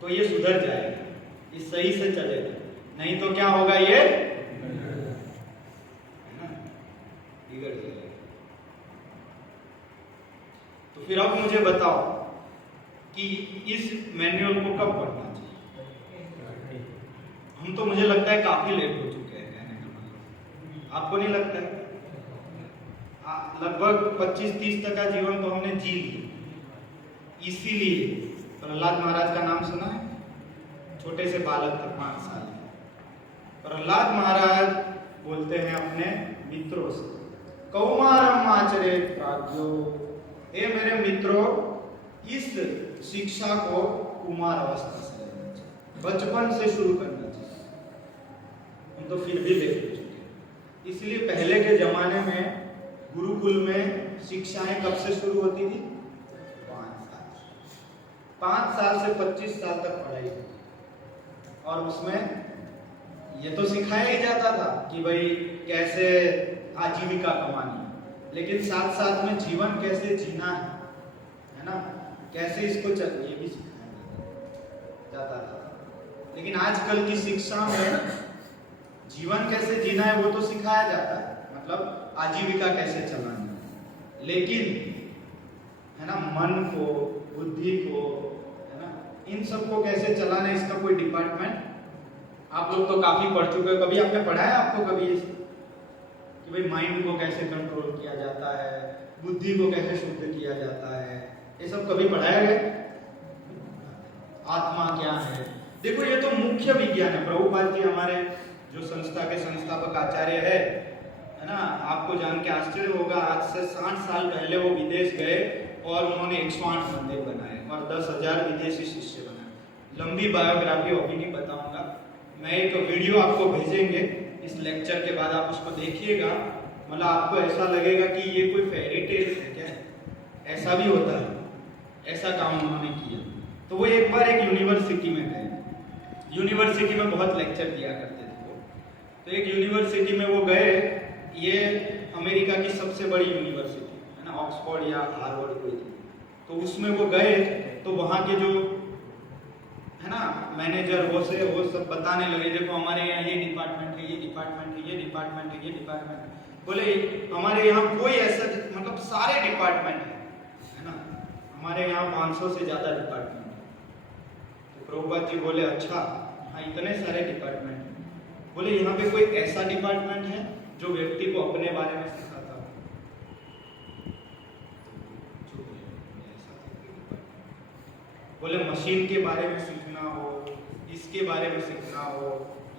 तो ये सुधर जाएगा, ये सही से चलेगा। नहीं तो क्या होगा? ये बिगड़ जाएगा। तो फिर अब मुझे बताओ कि इस मैनुअल को कब पढ़ना चाहिए? हम तो, मुझे लगता है काफी लेट हो चुके हैं कहने का मतलब। आपको नहीं लगता है? लगभग 25-30 तक का जीवन तो हमने जी लिया। इसीलिए प्रहलाद महाराज का नाम सुना है? छोटे से बालक थे, 5 साल। प्रहलाद महाराज बोलते हैं अपने मित्रों से, कौमारम आचरेत प्राज्ञो, हे मेरे मित्रों, इस शिक्षा को कुमार अवस्था से लेना चाहिए, बचपन से शुरू करना चाहिए। हम तो फिर भी लेट हो चुके। इसलिए पहले के जमाने में गुरुकुल में शिक्षाएं कब से शुरू होती थी? 5 साल से 25 साल तक पढ़ाई होती, और उसमें ये तो सिखाया ही जाता था कि भाई कैसे आजीविका कमानी है, लेकिन साथ साथ में जीवन कैसे जीना है ना, कैसे इसको ये भी सिखाया जाता था। लेकिन आजकल की शिक्षा में जीवन कैसे जीना है वो तो सिखाया जाता है, मतलब आजीविका कैसे चलानी है, लेकिन है ना, मन को, बुद्धि को, है ना, इन सबको कैसे चलाना है, इसका कोई डिपार्टमेंट। आप लोग तो काफी पढ़ चुके हो, कभी आपने पढ़ा है आपको कभी कि भाई माइंड को कैसे कंट्रोल किया जाता है, बुद्धि को कैसे शुद्ध किया जाता है, ये सब कभी पढ़ाया गया? आत्मा क्या है? देखो ये तो मुख्य विज्ञान है। प्रभुपाद जी हमारे जो संस्था के संस्थापक आचार्य है ना, आपको जान के आश्चर्य होगा, आज से 60 साल पहले वो विदेश गए और उन्होंने 108 मंदिर बनाए और 10,000 विदेशी शिष्य बनाए। लंबी बायोग्राफी अभी नहीं बताऊंगा, मैं एक वीडियो आपको भेजेंगे इस लेक्चर के बाद, आप उसको देखिएगा। मतलब आपको ऐसा लगेगा कि ये कोई फेरी टेल है क्या, ऐसा भी होता है, ऐसा काम उन्होंने किया। तो वो एक बार एक यूनिवर्सिटी में गए, यूनिवर्सिटी में बहुत लेक्चर दिया करते थे वो। तो एक यूनिवर्सिटी में वो गए, ये अमेरिका की सबसे बड़ी यूनिवर्सिटी है ना, ऑक्सफोर्ड या हार्वर्ड कोई। तो उसमें वो गए तो वहाँ के जो है ना मैनेजर वो सब बताने लगे, देखो हमारे यहाँ ये डिपार्टमेंट है, ये डिपार्टमेंट है, ये डिपार्टमेंट है, ये डिपार्टमेंट। बोले हमारे यहाँ कोई ऐसा, मतलब सारे डिपार्टमेंट है ना, हमारे यहाँ 500 से ज़्यादा डिपार्टमेंट है। तो प्रभुपाद जी बोले अच्छा हाँ, इतने सारे डिपार्टमेंट, बोले यहाँ पे कोई ऐसा डिपार्टमेंट है जो व्यक्ति को अपने बारे में सिखाता हो? बोले मशीन के बारे में सीखना हो, इसके बारे में सीखना हो,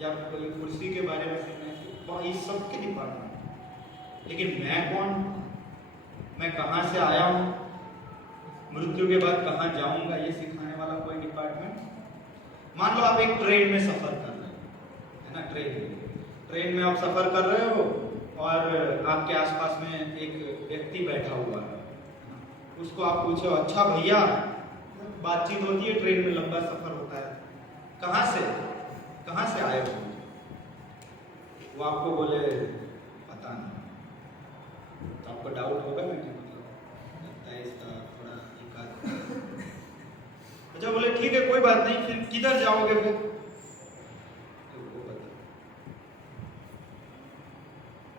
या कोई कुर्सी के बारे में सीखना हो, इस सब के डिपार्टमेंट। लेकिन मैं कौन, मैं कहाँ से आया हूँ, मृत्यु के बाद कहाँ जाऊंगा, ये सिखाने वाला कोई डिपार्टमेंट? मान लो आप एक ट्रेन में सफर कर रहे हो, है ना, ट्रेन में आप सफर कर रहे हो और आपके आसपास में एक व्यक्ति बैठा हुआ है, उसको आप पूछो, अच्छा भैया, बातचीत होती है ट्रेन में, लंबा सफर होता है, कहाँ से आए हो? वो आपको बोले पता नहीं। तो आपको डाउट होगा ना कि मतलब लगता है इसका थोड़ा एकाध। अच्छा, बोले ठीक है कोई बात नहीं, फिर किधर जाओगे फिर? तो वो बता।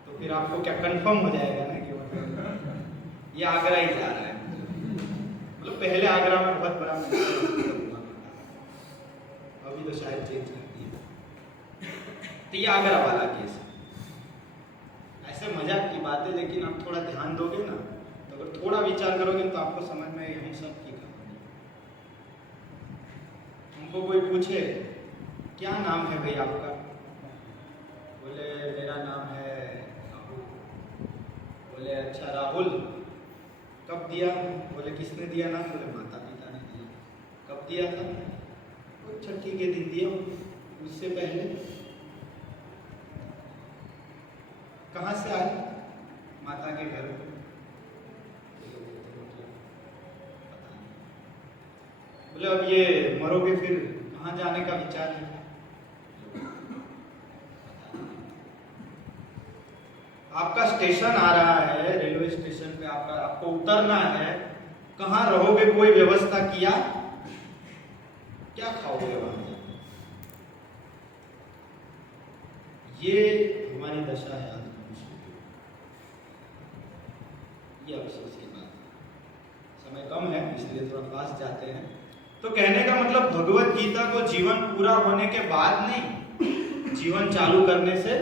तो फिर आपको क्या कंफर्म हो जाएगा ना कि मतलब ये आगरा ही जा रहा है। मतलब पहले आगरा में बहुत बड़ा अभी तो शायद चेंज कर दिया। तो ये आगरा वाला केस है। ऐसे मजाक की बात है, लेकिन आप थोड़ा ध्यान दोगे ना, तो अगर थोड़ा विचार करोगे तो आपको समझ में हम सब की कहानी। हमको कोई पूछे क्या नाम है भाई आपका? बोले मेरा नाम है राहुल। बोले अच्छा राहुल, कब दिया? बोले किसने दिया नाम? बोले माता पिता ने दिया। कब दिया था? वो छठी के दिन दिया। उससे पहले कहाँ से आए? माता के घर में। बोले अब ये मरोगे फिर कहाँ जाने का विचार है? आपका स्टेशन आ रहा है, रेलवे स्टेशन पे आपको उतरना है, कहाँ रहोगे? कोई व्यवस्था किया? क्या खाओगे वहां जाकर? ये हमारी दशा है आज मनुष्य की। ये अफसोस की बात है। समय कम है इसलिए थोड़ा फास्ट जाते हैं। तो कहने का मतलब भगवत गीता को जीवन पूरा होने के बाद नहीं, जीवन चालू करने से,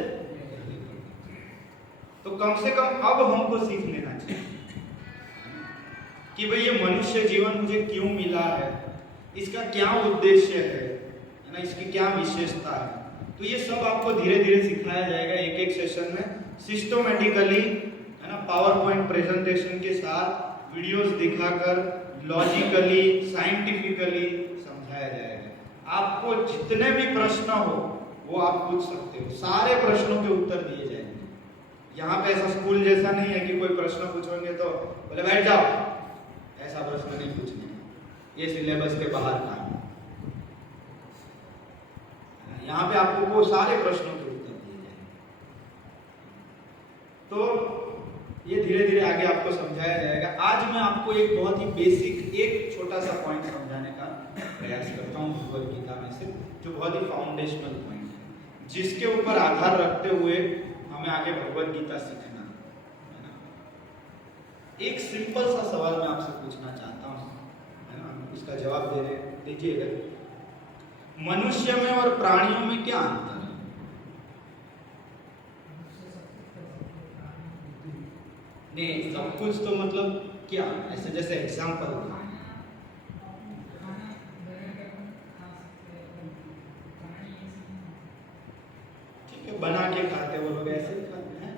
तो कम से कम अब हमको सीख लेना चाहिए कि भाई ये मनुष्य जीवन मुझे क्यों मिला है, इसका क्या उद्देश्य है ना, इसकी क्या विशेषता है। तो ये सब आपको धीरे धीरे सिखाया जाएगा एक एक सेशन में, सिस्टमैटिकली, है ना, पावर पॉइंट प्रेजेंटेशन के साथ, वीडियोस दिखाकर, लॉजिकली, साइंटिफिकली समझाया जाएगा। आपको जितने भी प्रश्न हो वो आप पूछ सकते हो, सारे प्रश्नों के उत्तर दिए जाएंगे। यहाँ पे ऐसा स्कूल जैसा नहीं है कि कोई प्रश्न पूछोगे तो बोले बैठ जाओ, ऐसा प्रश्न नहीं पूछने, ये सिलेबस के बाहर का है। यहाँ पे आपको वो सारे प्रश्नों के उत्तर दिए जाएंगे। तो ये धीरे धीरे आगे आपको समझाया जाएगा। आज मैं आपको एक बहुत ही बेसिक, एक छोटा सा पॉइंट समझाने का प्रयास करता हूँ भगवद गीता में से, जो बहुत ही फाउंडेशनल पॉइंट है, जिसके ऊपर आधार रखते हुए हमें आगे भगवद गीता सीखना है ना। एक सिंपल सा सवाल मैं आपसे पूछना चाहता हूँ, है ना, उसका जवाब दीजिएगा। मनुष्य में और प्राणियों में क्या अंतर है? नहीं, सब कुछ तो मतलब क्या, ऐसे जैसे एग्जांपल ठीक है, बना के खाते वो लोग, ऐसे खाते हैं।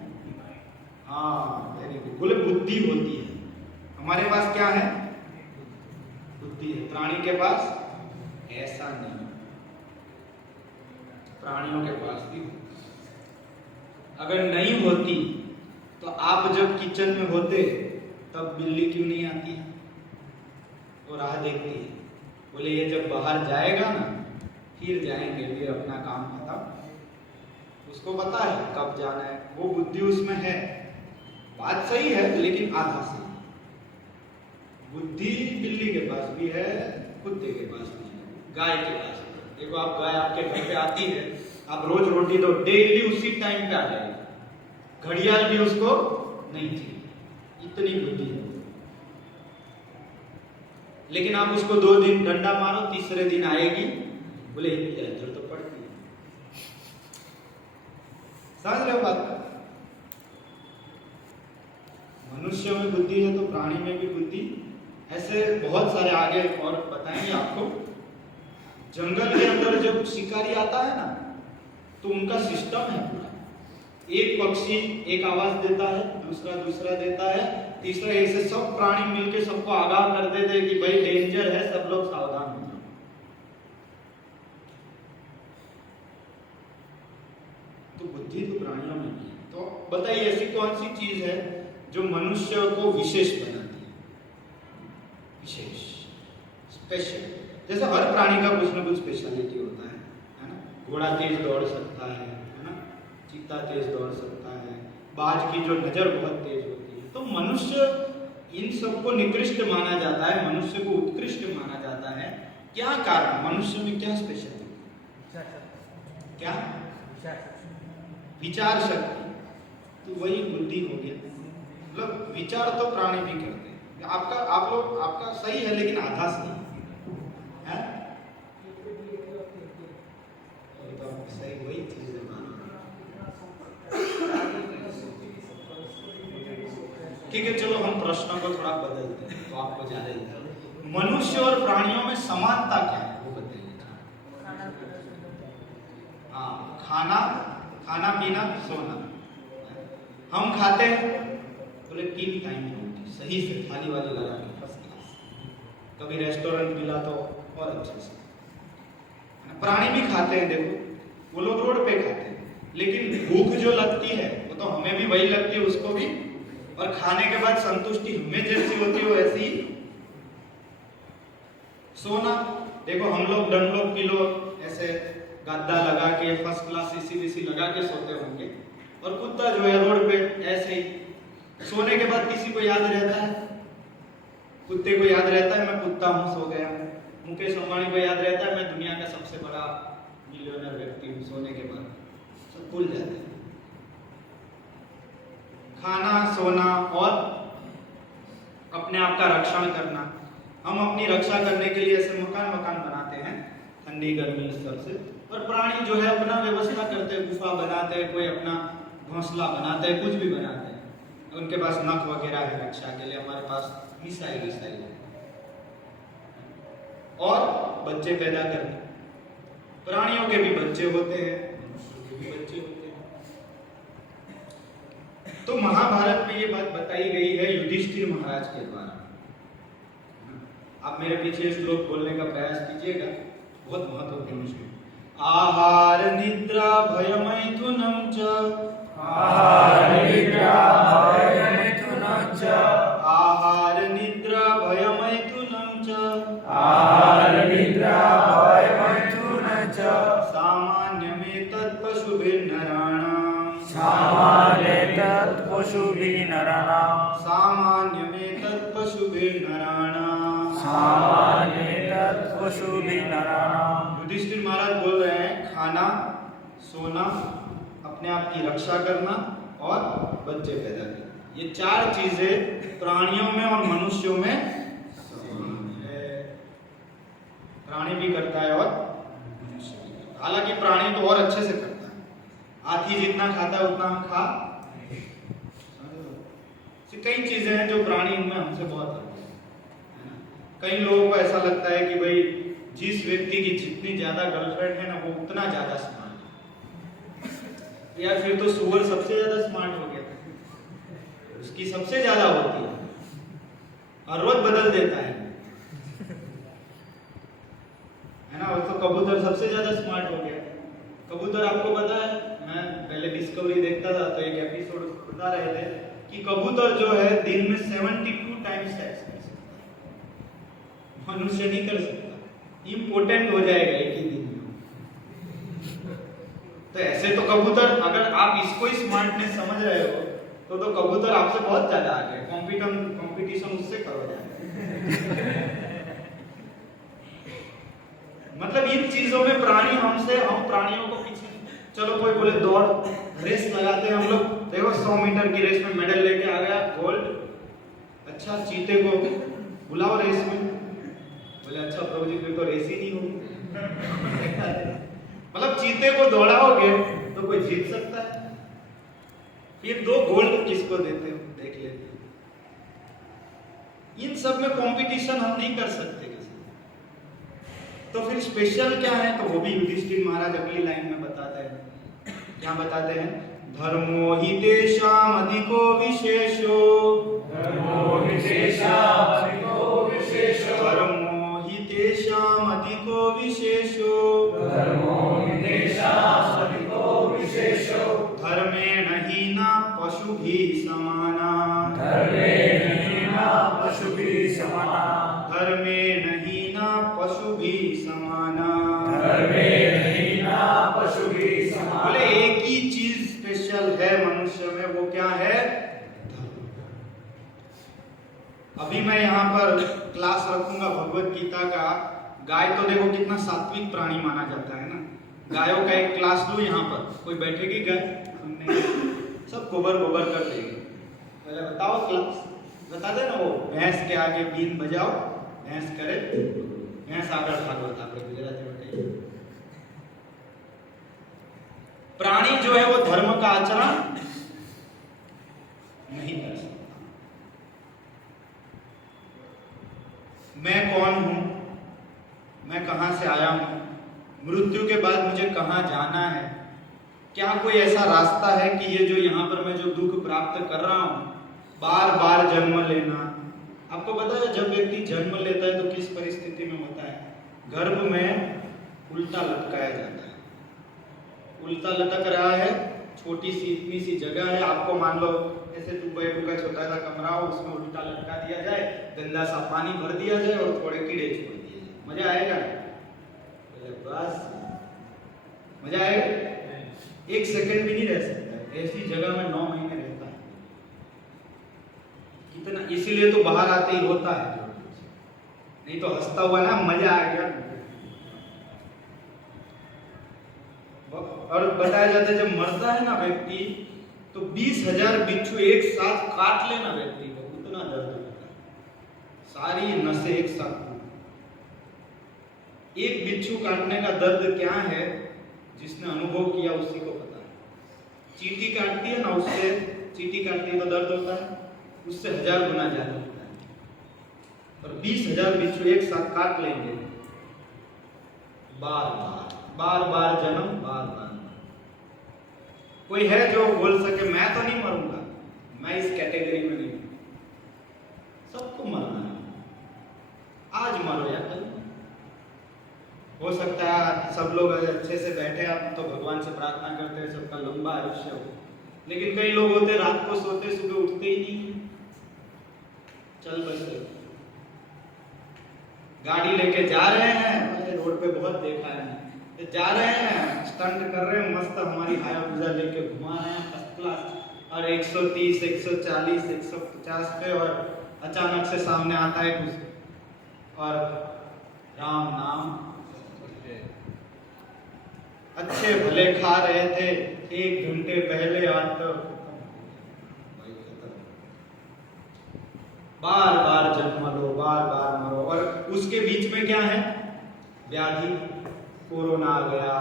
हाँ वेरी गुड। बोले बुद्धि होती है, हमारे पास क्या है? बुद्धि है। प्राणी के पास ऐसा नहीं, प्राणियों के पास भी। अगर नहीं होती तो आप जब किचन में होते तब बिल्ली क्यों नहीं आती है? वो राह देखती है। बोले ये जब बाहर जाएगा ना, फिर जाएंगे, फिर अपना काम खत्म। उसको पता है कब जाना है, वो बुद्धि उसमें है। बात सही है लेकिन आधा सही। बुद्धि बिल्ली के पास भी है, कुत्ते के पास भी है, गाय के पास भी। देखो आप, गाय आपके घर पे आती है, आप रोज रोटी दो, डेली उसी टाइम पे आ जाएगी। घड़ियाल भी उसको नहीं चाहिए, इतनी बुद्धि है। लेकिन आप उसको 2 दिन डंडा मारो, तीसरे दिन आएगी, बोले इधर तो पड़ती है। समझ रहे हो बात? मनुष्य में बुद्धि है तो प्राणी में भी बुद्धि। ऐसे बहुत सारे आगे और बताएंगे आपको। जंगल के अंदर जब शिकारी आता है ना, तो उनका सिस्टम है पूरा। एक पक्षी एक आवाज देता है, दूसरा देता है, तीसरा, ऐसे सब प्राणी मिलके सबको आगाह कर देते हैं कि भाई डेंजर है, सब लोग सावधान हो जाओ। तो बुद्धि तो प्राणियों में भी है। तो बताइए ऐसी कौन सी चीज है जो मनुष्य को विशेष बनाती है? विशेष, स्पेशल। जैसे हर प्राणी का कुछ ना कुछ स्पेशलिटी होता है ना? घोड़ा तेज दौड़ सकता है ना? चीता तेज दौड़ सकता है, बाज की जो नजर बहुत तेज होती है। तो मनुष्य इन सबको निकृष्ट माना जाता है, मनुष्य को उत्कृष्ट माना जाता है। क्या कारण? मनुष्य में क्या स्पेशलिटी? क्या? विचार शक्ति। तो वही बुद्धि हो गया। मतलब विचार तो प्राणी भी करते हैं। आपका सही है, लेकिन आधा सही है। तो सही वही चीज है। ठीक है, चलो हम प्रश्न को थोड़ा बदलते हैं तो आपको ज्यादा ही। मनुष्य और प्राणियों में समानता क्या है वो बताइए। हाँ, खाना पीना सोना। हम खाते हैं बोले 3 टाइम रोटी सही से थाली वाली लगा के फर्स्ट क्लास। कभी रेस्टोरेंट मिला तो और अच्छे से। प्राणी भी खाते हैं, देखो वो लोग रोड पे खाते हैं, लेकिन भूख जो लगती है वो तो हमें भी वही लगती है, उसको भी। और खाने के बाद संतुष्टि हमें जैसी होती है वैसी। सोना, देखो हम लोग डनलोप पिलो ऐसे गद्दा लगा के फर्स्ट क्लास एसी लगा के सोते होंगे, और कुत्ता जो है रोड पे ऐसे ही सोने के बाद किसी को याद रहता है? कुत्ते को याद रहता है मैं कुत्ता हूं, सो गया। मुकेश अंबानी को याद रहता है मैं दुनिया का सबसे बड़ा मिलियनर व्यक्ति हूं, सोने के बाद सब भूल जाते हैं। खाना, सोना और अपने आप का रक्षण करना। हम अपनी रक्षा करने के लिए ऐसे मकान बनाते हैं ठंडी गर्मी सबसे। और प्राणी जो है अपना व्यवस्था करते हैं, गुफा बनाते हैं, कोई अपना घोंसला बनाते हैं, कुछ भी बनाते हैं। उनके पास नख वगैरह है रक्षा के लिए, हमारे पास मिसाइल है। और बच्चे पैदा करने, प्राणियों के भी बच्चे होते हैं, मनुष्यों के भी बच्चे होते हैं। तो महाभारत में ये बात बताई गई है युधिष्ठिर महाराज के द्वारा। आप मेरे पीछे श्लोक बोलने का प्रयास कीजिएगा, बहुत महत्वपूर्ण है। आहार निद्रा भयमैथुनं च, आहार निद्रा भयमैथुनं च, आहार निद्रा भयमैथुनं च, आहार निद्रा भयमैथुनं च, सामान्यमेतत् पशुभिर्नराणां, सामान्यमेतत् पशुभिर्नराणां, सामान्यमेतत् पशुभिर्नराणां, सामान्यमेतत् पशुभिर्नराणां। युधिष्ठिर महाराज बोल रहे हैं खाना, सोना, अपने आप की रक्षा करना और बच्चे पैदा करना, ये 4 चीजें प्राणियों में और मनुष्यों में समान है। प्राणी भी करता है और मनुष्य भी करता है। हालांकि प्राणी तो और अच्छे से करता है, हाथी जितना खाता है उतना हम खा। कई चीजें हैं जो प्राणी उनमें हमसे बहुत अलग है ना। कई लोगों को ऐसा लगता है कि भाई जिस व्यक्ति की जितनी ज्यादा गर्लफ्रेंड है ना वो उतना ज्यादा स्मार्ट है। यार फिर तो सुअर सबसे ज्यादा स्मार्ट हो गया, उसकी सबसे ज्यादा होती है और रोज बदल देता है ना। वो तो कबूतर सबसे ज्यादा स्मार्ट हो गया। कबूतर आपको पता है, मैं पहले डिस्कवरी देखता था तो एक एपिसोड बता रहे थे कि कबूतर जो है दिन में 72 टाइम्स सेक्स कर सकता है, मनुष्य नहीं कर सकता। इम्पोर्टेंट हो जाएगा एक ही दिन में। तो ऐसे तो कबूतर, अगर आप इसको ही स्मार्टनेस समझ रहे हो तो कबूतर आपसे बहुत ज्यादा आगे है। कंपटीशन उससे करो जाए। मतलब इन चीजों में प्राणी हमसे, हम प्राणियों को पीछे। चलो कोई बोले दौड़ रेस लगाते हैं हम लोग, देखो 100 मीटर की रेस में मेडल लेके आ गया गोल्ड, अच्छा चीते को बुलाओ रेस में, बोले अच्छा प्रभु जी फिर तो रेस ही नहीं होगी। मतलब चीते को दौड़ाओगे तो कोई जीत सकता है? ये 2 गोल्ड किसको देते हो, देख लेते हो। इन सब में कंपटीशन हम नहीं कर सकते किसी। तो फिर स्पेशल क्या है, तो वो भी युधिष्ठिर महाराज अगली लाइन में बताते हैं। क्या बताते हैं? धर्मो हि तेषाम् अधिको विशेषो, धर्मो हि तेषाम् अधिको विशेषो, धर्मो हि तेषाम् अधिको विशेषो, धर्मो हि तेषाम् अधिको विशेषो, धर्मेण हीना पशुभिः समाना, धर्मेण हीना पशुभिः समाना, धर्मेण हीना पशुभिः समाना। धर्मेण हीना पशुभिः समाना। बोले एक ही चीज स्पेशल है मनुष्य में, वो क्या है? धर्म। अभी मैं यहाँ पर क्लास रखूंगा भगवत गीता का। गाय तो देखो कितना सात्विक प्राणी माना जाता है ना। गायों का एक क्लास लूं यहाँ पर, कोई बैठेगी गाय सुनने? सब गोबर गोबर कर देगी। पहले बताओ क्लास, बता दे ना। वो भैंस के आगे बीन बजाओ, भैंस करे, भैंस आगे भागवत आप गुजराती में कहिए। प्राणी जो है वो धर्म का आचरण नहीं कर सकता। मैं कौन हूं, मैं कहां से आया हूं, मृत्यु के बाद मुझे कहां जाना है, क्या कोई ऐसा रास्ता है कि ये जो यहां पर मैं जो दुख प्राप्त कर रहा हूं, बार बार जन्म लेना। आपको पता है जब व्यक्ति जन्म लेता है तो किस परिस्थिति में होता है? गर्भ में उल्टा लटकाया जाता है। उल्टा लटक रहा है, छोटी सी इतनी सी जगह है, आपको मान लो ऐसे 2x2 का छोटा सा कमरा हो, उसमें उल्टा लटका दिया जाए, गंदा सा पानी भर दिया जाए और थोड़े कीड़े छोड़ दिए जाए, मजा आएगा? बस मजा आएगा? 1 सेकंड भी नहीं रह सकता है ऐसी जगह में। 9 महीने रहता है कितना, इसीलिए तो बाहर आते ही होता है, नहीं तो हंसता हुआ ना मजा आएगा। और बताया जाता है जब मरता है ना व्यक्ति तो 20,000 बिच्छू एक साथ काट लेना व्यक्ति को, उतना दर्द होता है, सारी नसें एक साथ। एक बिच्छू काटने का दर्द क्या है, जिसने अनुभव किया उसी को पता है। चींटी काटती है ना, उससे चींटी काटती है तो दर्द होता है, उससे 1000 गुना ज्यादा होता है। और 20,000 बिच्छू एक साथ काट लेंगे, बार बार बार बार जन्म, बार बार। कोई है जो बोल सके मैं तो नहीं मरूंगा, मैं इस कैटेगरी में नहीं हूं? सबको मरना है, आज मरो या कल। हो सकता है सब लोग अच्छे से बैठे, आप तो भगवान से प्रार्थना करते हैं सबका लंबा आयुष्य हो, लेकिन कई लोग होते रात को सोते सुबह उठते ही नहीं। चल बसे गाड़ी लेके जा रहे हैं, रोड पे बहुत देखा है, जा रहे हैं स्टंट कर रहे हैं, मस्त हमारी हायाबुसा लेके घुमा रहे हैं फर्स्ट क्लास, और 130 140 150 पे, और अचानक से सामने आता है कुछ और राम नाम अच्छे भले खा रहे थे 1 घंटे पहले, आज तो बार बार जन्म लो, बार बार मरो। और उसके बीच में क्या है? व्याधि, कोरोना आ गया,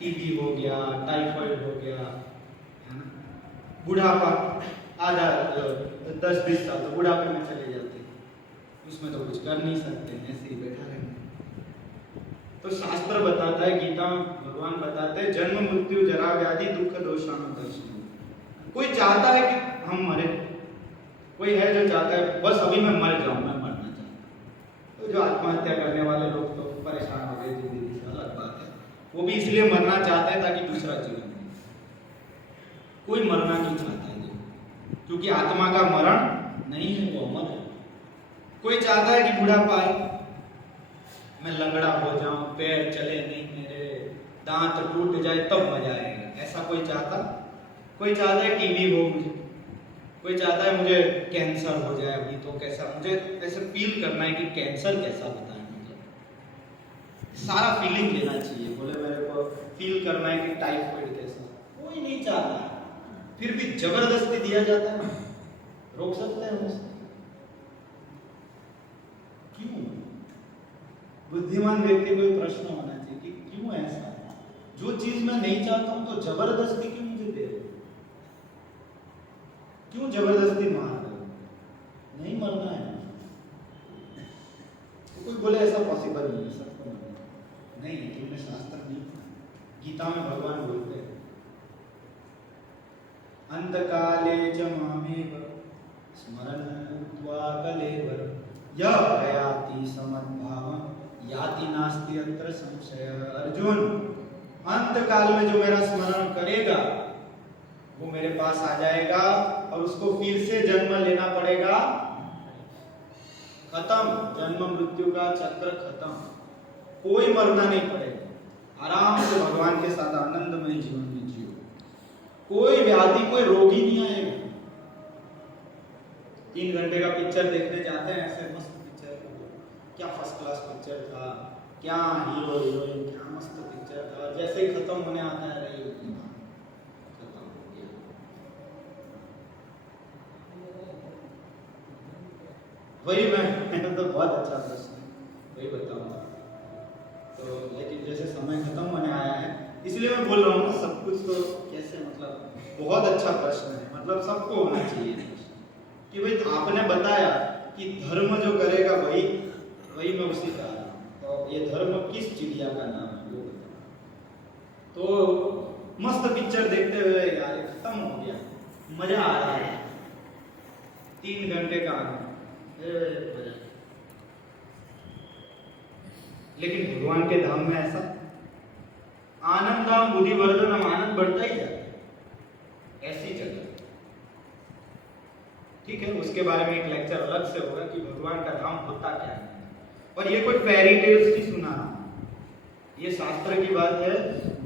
टीबी हो गया, टाइफाइड हो गया, है ना, बुढ़ापा, आधा 10-20 साल तो बुढ़ापे में चले जाते, उसमें तो कुछ कर नहीं सकते, ऐसे ही बैठा रहेंगे। तो शास्त्र बताता है, गीता भगवान बताते हैं, जन्म मृत्यु जरा व्याधि दुख दोषानुदर्शन। कोई चाहता है कि हम मरे, कोई है जो चाहता है बस अभी मैं मर जाऊं, मैं मरना चाहता हूं। तो जो आत्महत्या करने वाले लोग तो परेशान हो गए जिंदगी से, अलग बात है, वो भी इसलिए मरना चाहते हैं ताकि दूसरा जीवन मिले। कोई मरना नहीं चाहता है क्योंकि आत्मा का मरण नहीं है, वो अमर है। कोई चाहता है कि बुढ़ापा आए, मैं लंगड़ा हो जाऊं, पैर चले नहीं मेरे, दांत टूट जाए तब मजा आएगा, ऐसा कोई चाहता? कोई चाहता है टीबी हो मुझे, कोई चाहता है मुझे कैंसर हो जाए अभी तो कैसा, मुझे ऐसे फील करना है कि कैंसर कैसा होता है, मतलब सारा फीलिंग लेना चाहिए। बोले मेरे को फील करना है कि टाइफाइड कैसा, कोई नहीं चाहता, फिर भी जबरदस्ती दिया जाता है। रोक सकते हैं उसको? क्यों? बुद्धिमान व्यक्ति को प्रश्न होना चाहिए कि क्यों ऐसा? जो चीज मैं नहीं चाहता हूं तो जबरदस्ती क्यों मुझे दे रहे? क्यों जबरदस्ती मार रहे हो? नहीं मरना है। तो कोई बोले ऐसा पॉसिबल नहीं है, सबको मरना नहीं है। तुमने शास्त्र नहीं पढ़ा। गीता में भगवान बोलते हैं अंतकाले च मामेव स्मरन् त्वा कलेवर यः प्रयाति समद्भावं याति नास्ति अत्र संशय। अर्जुन, अंतकाल में जो मेरा स्मरण करेगा वो मेरे पास आ जाएगा और उसको फिर से जन्म लेना पड़ेगा। खत्म, जन्म मृत्यु का चक्र खत्म, कोई मरना नहीं पड़ेगा। आराम से भगवान के साथ आनंदमय जीवन में जियो। कोई व्याधि, कोई रोग ही नहीं आएगा। 3 घंटे का पिक्चर देखने जाते हैं, ऐसे मस्त पिक्चर, क्या फर्स्ट क्लास पिक्चर था, क्या हीरो हीरोइन, क्या मस्त पिक्चर था। जैसे ही खत्म होने आता है, रही खत्म हो गया। वही मैं तो बहुत अच्छा प्रश्न है, वही बताऊंगा। तो लेकिन जैसे समय खत्म होने आया है, इसलिए मैं बोल रहा हूँ ना, सब कुछ तो कैसे, मतलब बहुत अच्छा प्रश्न है, मतलब सबको होना चाहिए कि भाई आपने बताया कि धर्म जो करेगा वही मैं उसी का रहा हूँ। तो ये धर्म किस चिड़िया का नाम है वो बताओ। तो मस्त पिक्चर देखते हुए यार खत्म हो गया, मजा आ रहा है, 3 घंटे का मजा। लेकिन भगवान के धाम में ऐसा आनंदम बुद्धिवर्धनम, आनंद बढ़ता ही जाता है, ऐसी जगह। ठीक है, उसके बारे में एक लेक्चर अलग से होगा कि भगवान का धाम होता क्या है। और ये कोई फेरी टेल्स नहीं सुना रहा हूं, ये शास्त्र की बात है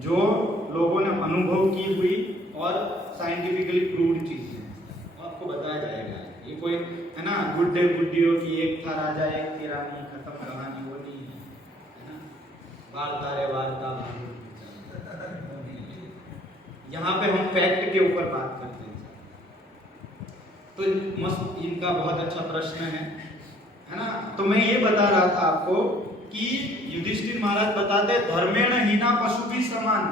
जो लोगों ने अनुभव की हुई और साइंटिफिकली प्रूव्ड चीज है, आपको बताया जाएगा। ये कोई है ना गुड्डे गुड्डियों की एक था राजा एक थी रानी, खत्म कहानी, वो नहीं है ना। वार्ता रे वार्ता, यहाँ पे हम फैक्ट के ऊपर बात करते हैं। तो मस्त, इनका बहुत अच्छा प्रश्न है ना। तो मैं ये बता रहा था आपको कि युधिष्ठिर महाराज बताते धर्मेण हीना पशु भी समान।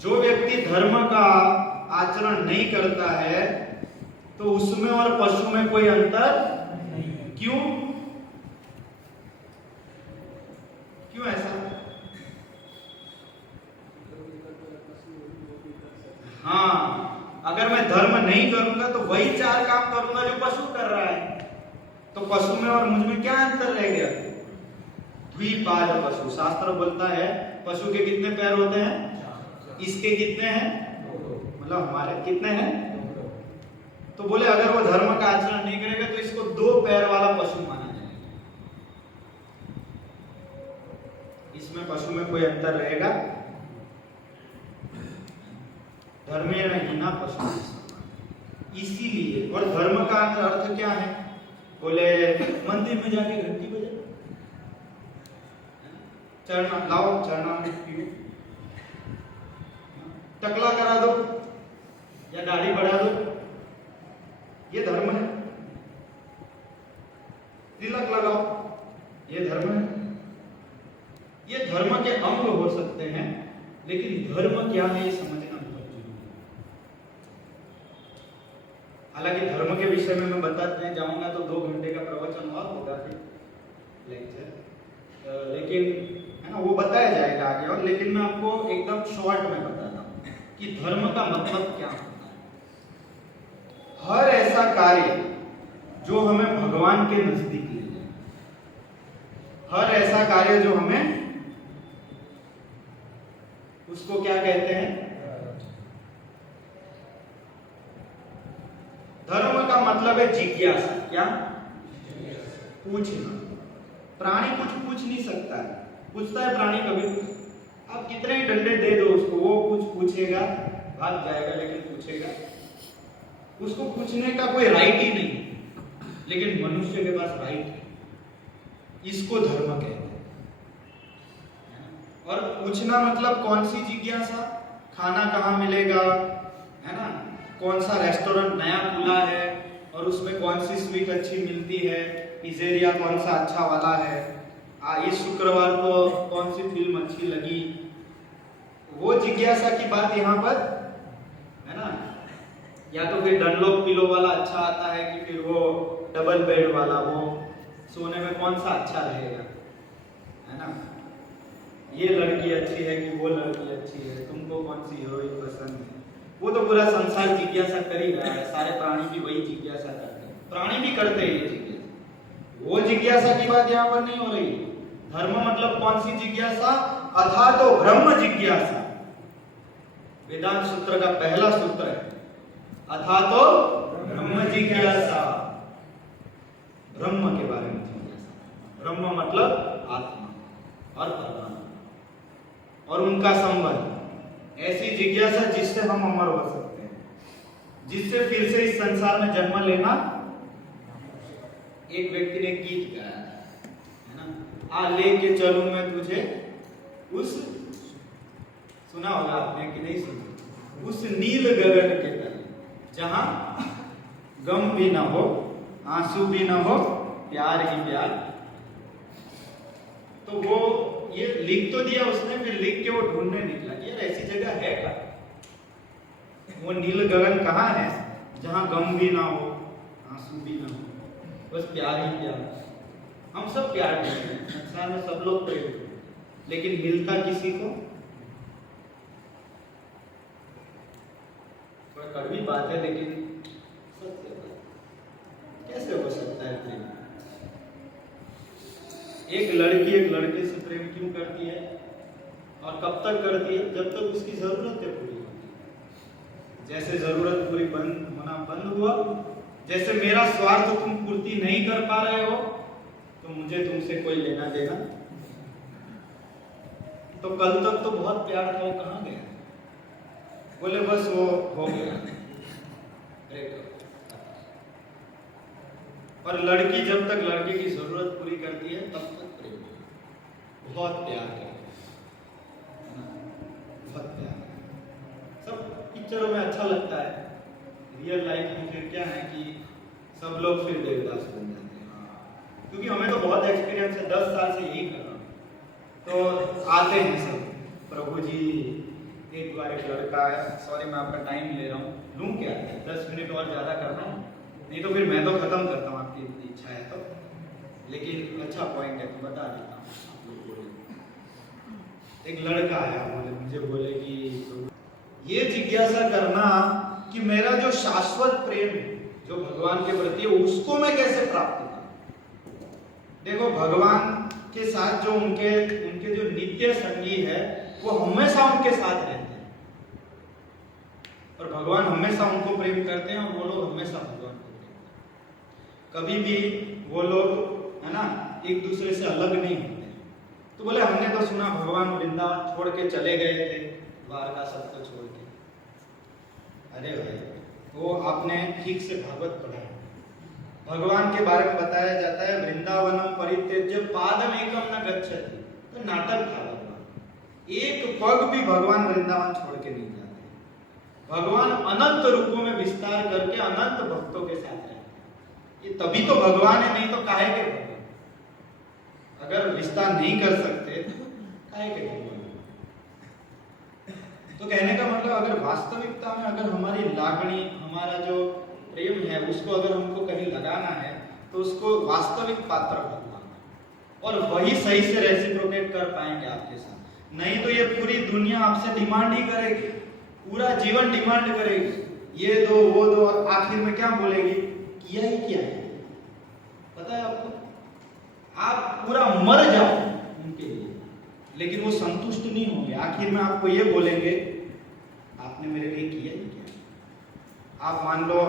जो व्यक्ति धर्म का आचरण नहीं करता है तो उसमें और पशु में कोई अंतर नहीं। क्यों ऐसा? हाँ, अगर मैं धर्म नहीं करूंगा तो वही 4 काम करूंगा जो पशु कर रहा है, तो पशु में और मुझ में क्या अंतर रह गया? द्विपाद पशु, शास्त्र बोलता है पशु के कितने पैर होते हैं, इसके कितने हैं, मतलब हमारे कितने हैं। तो बोले अगर वो धर्म का आचरण नहीं करेगा तो इसको 2 पैर वाला पशु माना जाएगा। इसमें पशु में कोई अंतर रहेगा? धर्मेण हीना पशु। इसीलिए, और धर्म का अर्थ क्या है? बोले मंदिर में जाके घंटी बजा, चरना लाओ, चरना में पियो, टकला करा दो या दाढ़ी बढ़ा दो, ये धर्म है। तिलक लगाओ, ये धर्म है। ये धर्म के अंग हो सकते हैं, लेकिन धर्म क्या है ये समझना बहुत जरूरी है। हालांकि धर्म के विषय में मैं बताते जाऊंगा तो 2 घंटे का प्रवचन और होगा फिर लेक्चर, लेकिन है ना वो बताया जाएगा आगे और। लेकिन मैं आपको एकदम शॉर्ट में बताता हूँ कि धर्म का मतलब क्या होता है। हर ऐसा कार्य जो हमें भगवान के नजदीक ले जाए, हर ऐसा कार्य जो हमें, उसको क्या कहते हैं? धर्म का मतलब है जिज्ञासा। क्या? पूछना। प्राणी कुछ पूछ नहीं सकता है, पूछता है प्राणी कभी? आप कितने ही डंडे दे दो उसको, वो कुछ पूछेगा, भाग जाएगा, लेकिन पूछेगा। उसको पूछने का कोई राइट ही नहीं, लेकिन मनुष्य के पास राइट है। इसको धर्म कहते हैं। और पूछना मतलब कौन सी जिज्ञासा? खाना कहाँ मिलेगा, है ना, कौन सा रेस्टोरेंट नया खुला है और उसमें कौन सी स्वीट अच्छी मिलती है, पिज़्ज़ेरिया कौन सा अच्छा वाला है, इस शुक्रवार को कौन सी फिल्म अच्छी लगी, वो जिज्ञासा की बात यहाँ पर है ना। या तो फिर डनलोप पिलो वाला अच्छा आता है कि फिर वो डबल बेड वाला, वो सोने में कौन सा अच्छा रहेगा, है ना? ये लड़की अच्छी है कि वो लड़की अच्छी है, तुमको कौन सी हीरोइन पसंद है? वो तो पूरा संसार जिज्ञासा कर ही रहा है, सारे प्राणी भी वही जिज्ञासा करते हैं, प्राणी भी करते हैं ये जिज्ञासा। वो जिज्ञासा की बात यहाँ पर नहीं हो रही। धर्म मतलब कौन सी जिज्ञासा? अथा तो ब्रह्म जिज्ञासा। वेदांत सूत्र का पहला सूत्र है, अथा तो ब्रह्म जिज्ञासा। ब्रह्म के बारे में जिज्ञासा। ब्रह्म मतलब आत्मा और परमात्मा और उनका संबंध, ऐसी जिज्ञासा जिससे हम अमर हो सकते हैं, जिससे फिर से इस संसार में जन्म लेना। एक व्यक्ति ने गीत गाया है ना, आ लेके चलूं मैं तुझे उस, सुना होगा आपने कि नहीं सुना, उस नील गगन के तले जहां गम भी ना हो, आंसू भी ना हो, प्यार ही प्यार। तो वो ये लिख तो दिया उसने, फिर लिख के वो ढूंढने निकला कि यार ऐसी जगह है क्या? वो नील गगन कहाँ है जहां गम भी ना हो, आंसू भी ना हो, बस प्यार ही प्यार। हम सब प्यार करते हैं, संसार में सब लोग प्रेम करते हैं, लेकिन मिलता किसी को? थोड़ा कड़वी बात है लेकिन सत्य बात। कैसे हो सकता है प्रेम? एक लड़की एक लड़के से प्रेम क्यों करती है और कब तक करती है? जब तक उसकी जरूरतें पूरी होती है। जैसे जरूरत पूरी होना बंद हुआ, जैसे मेरा स्वार्थ तुम पूर्ति नहीं कर पा रहे हो तो मुझे तुमसे कोई लेना देना। तो कल तक तो बहुत प्यार था, वो कहाँ गया? बोले बस वो हो गया ब्रेकअप। और लड़की जब तक लड़के की जरूरत पूरी करती है तब तक प्रेम, बहुत प्यार है, बहुत प्यार है। सब पिक्चरों में अच्छा लगता है, रियल लाइफ में फिर क्या है कि सब लोग फिर देवदास बन जाते हैं। क्योंकि हमें तो बहुत एक्सपीरियंस है, 10 साल से यही कर रहा हूँ। तो आते हैं सब, प्रभु जी एक बार एक लड़का है, सॉरी मैं आपका टाइम ले रहा हूँ, लूँ क्या 10 मिनट और ज़्यादा करना है? नहीं तो फिर मैं तो खत्म करता हूँ, आपकी इतनी इच्छा है तो। लेकिन अच्छा पॉइंट है तो बता देता हूँ आप लोग बोले। एक लड़का आया मुझे बोले कि ये जिज्ञासा करना कि मेरा जो शाश्वत प्रेम जो भगवान के प्रति है उसको मैं कैसे प्राप्त करूं। देखो भगवान के साथ जो उनके जो नित्य संगी है वो हमेशा उनके साथ रहते हैं और भगवान हमेशा उनको प्रेम करते हैं और वो लोग हमेशा भगवान को प्रेम करते हैं। कभी भी वो लोग है ना एक दूसरे से अलग नहीं होते। तो बोले हमने तो सुना भगवान वृंदावन छोड़ के चले गए थे, द्वारका सबको छोड़ के। अरे भाई वो आपने ठीक से भागवत पढ़ा है, भगवान के बारे में बताया जाता है वृंदावनम परित्यज्य पादम एकम न गच्छति। तो नाटक था भगवान, एक पग भी भगवान वृंदावन छोड़ के नहीं जाते। भगवान अनंत रूपों में विस्तार करके अनंत भक्तों के साथ रहते हैं। ये तभी तो भगवान है, नहीं तो काहे के भगवान? अगर विस्तार नहीं कर सकते तो काहे के भगवान? तो कहने का मतलब अगर वास्तविकता में अगर हमारी लागणी, हमारा जो प्रेम है उसको अगर हमको कहीं लगाना है तो उसको वास्तविक पात्र बनाना और वही सही से रेसिप्रोकेट कर पाएंगे आपके साथ। नहीं तो ये पूरी दुनिया आपसे डिमांड ही करेगी, पूरा जीवन डिमांड करेगी, ये दो वो दो, और आखिर में क्या बोलेगी? किया ही क्या है? पता है आपको? आप पूरा मर जाओ उनके लिए, लेकिन वो संतुष्ट नहीं होंगे। आखिर में आपको ये बोलेंगे आपने मेरे लिए किया ही क्या? आप मान लो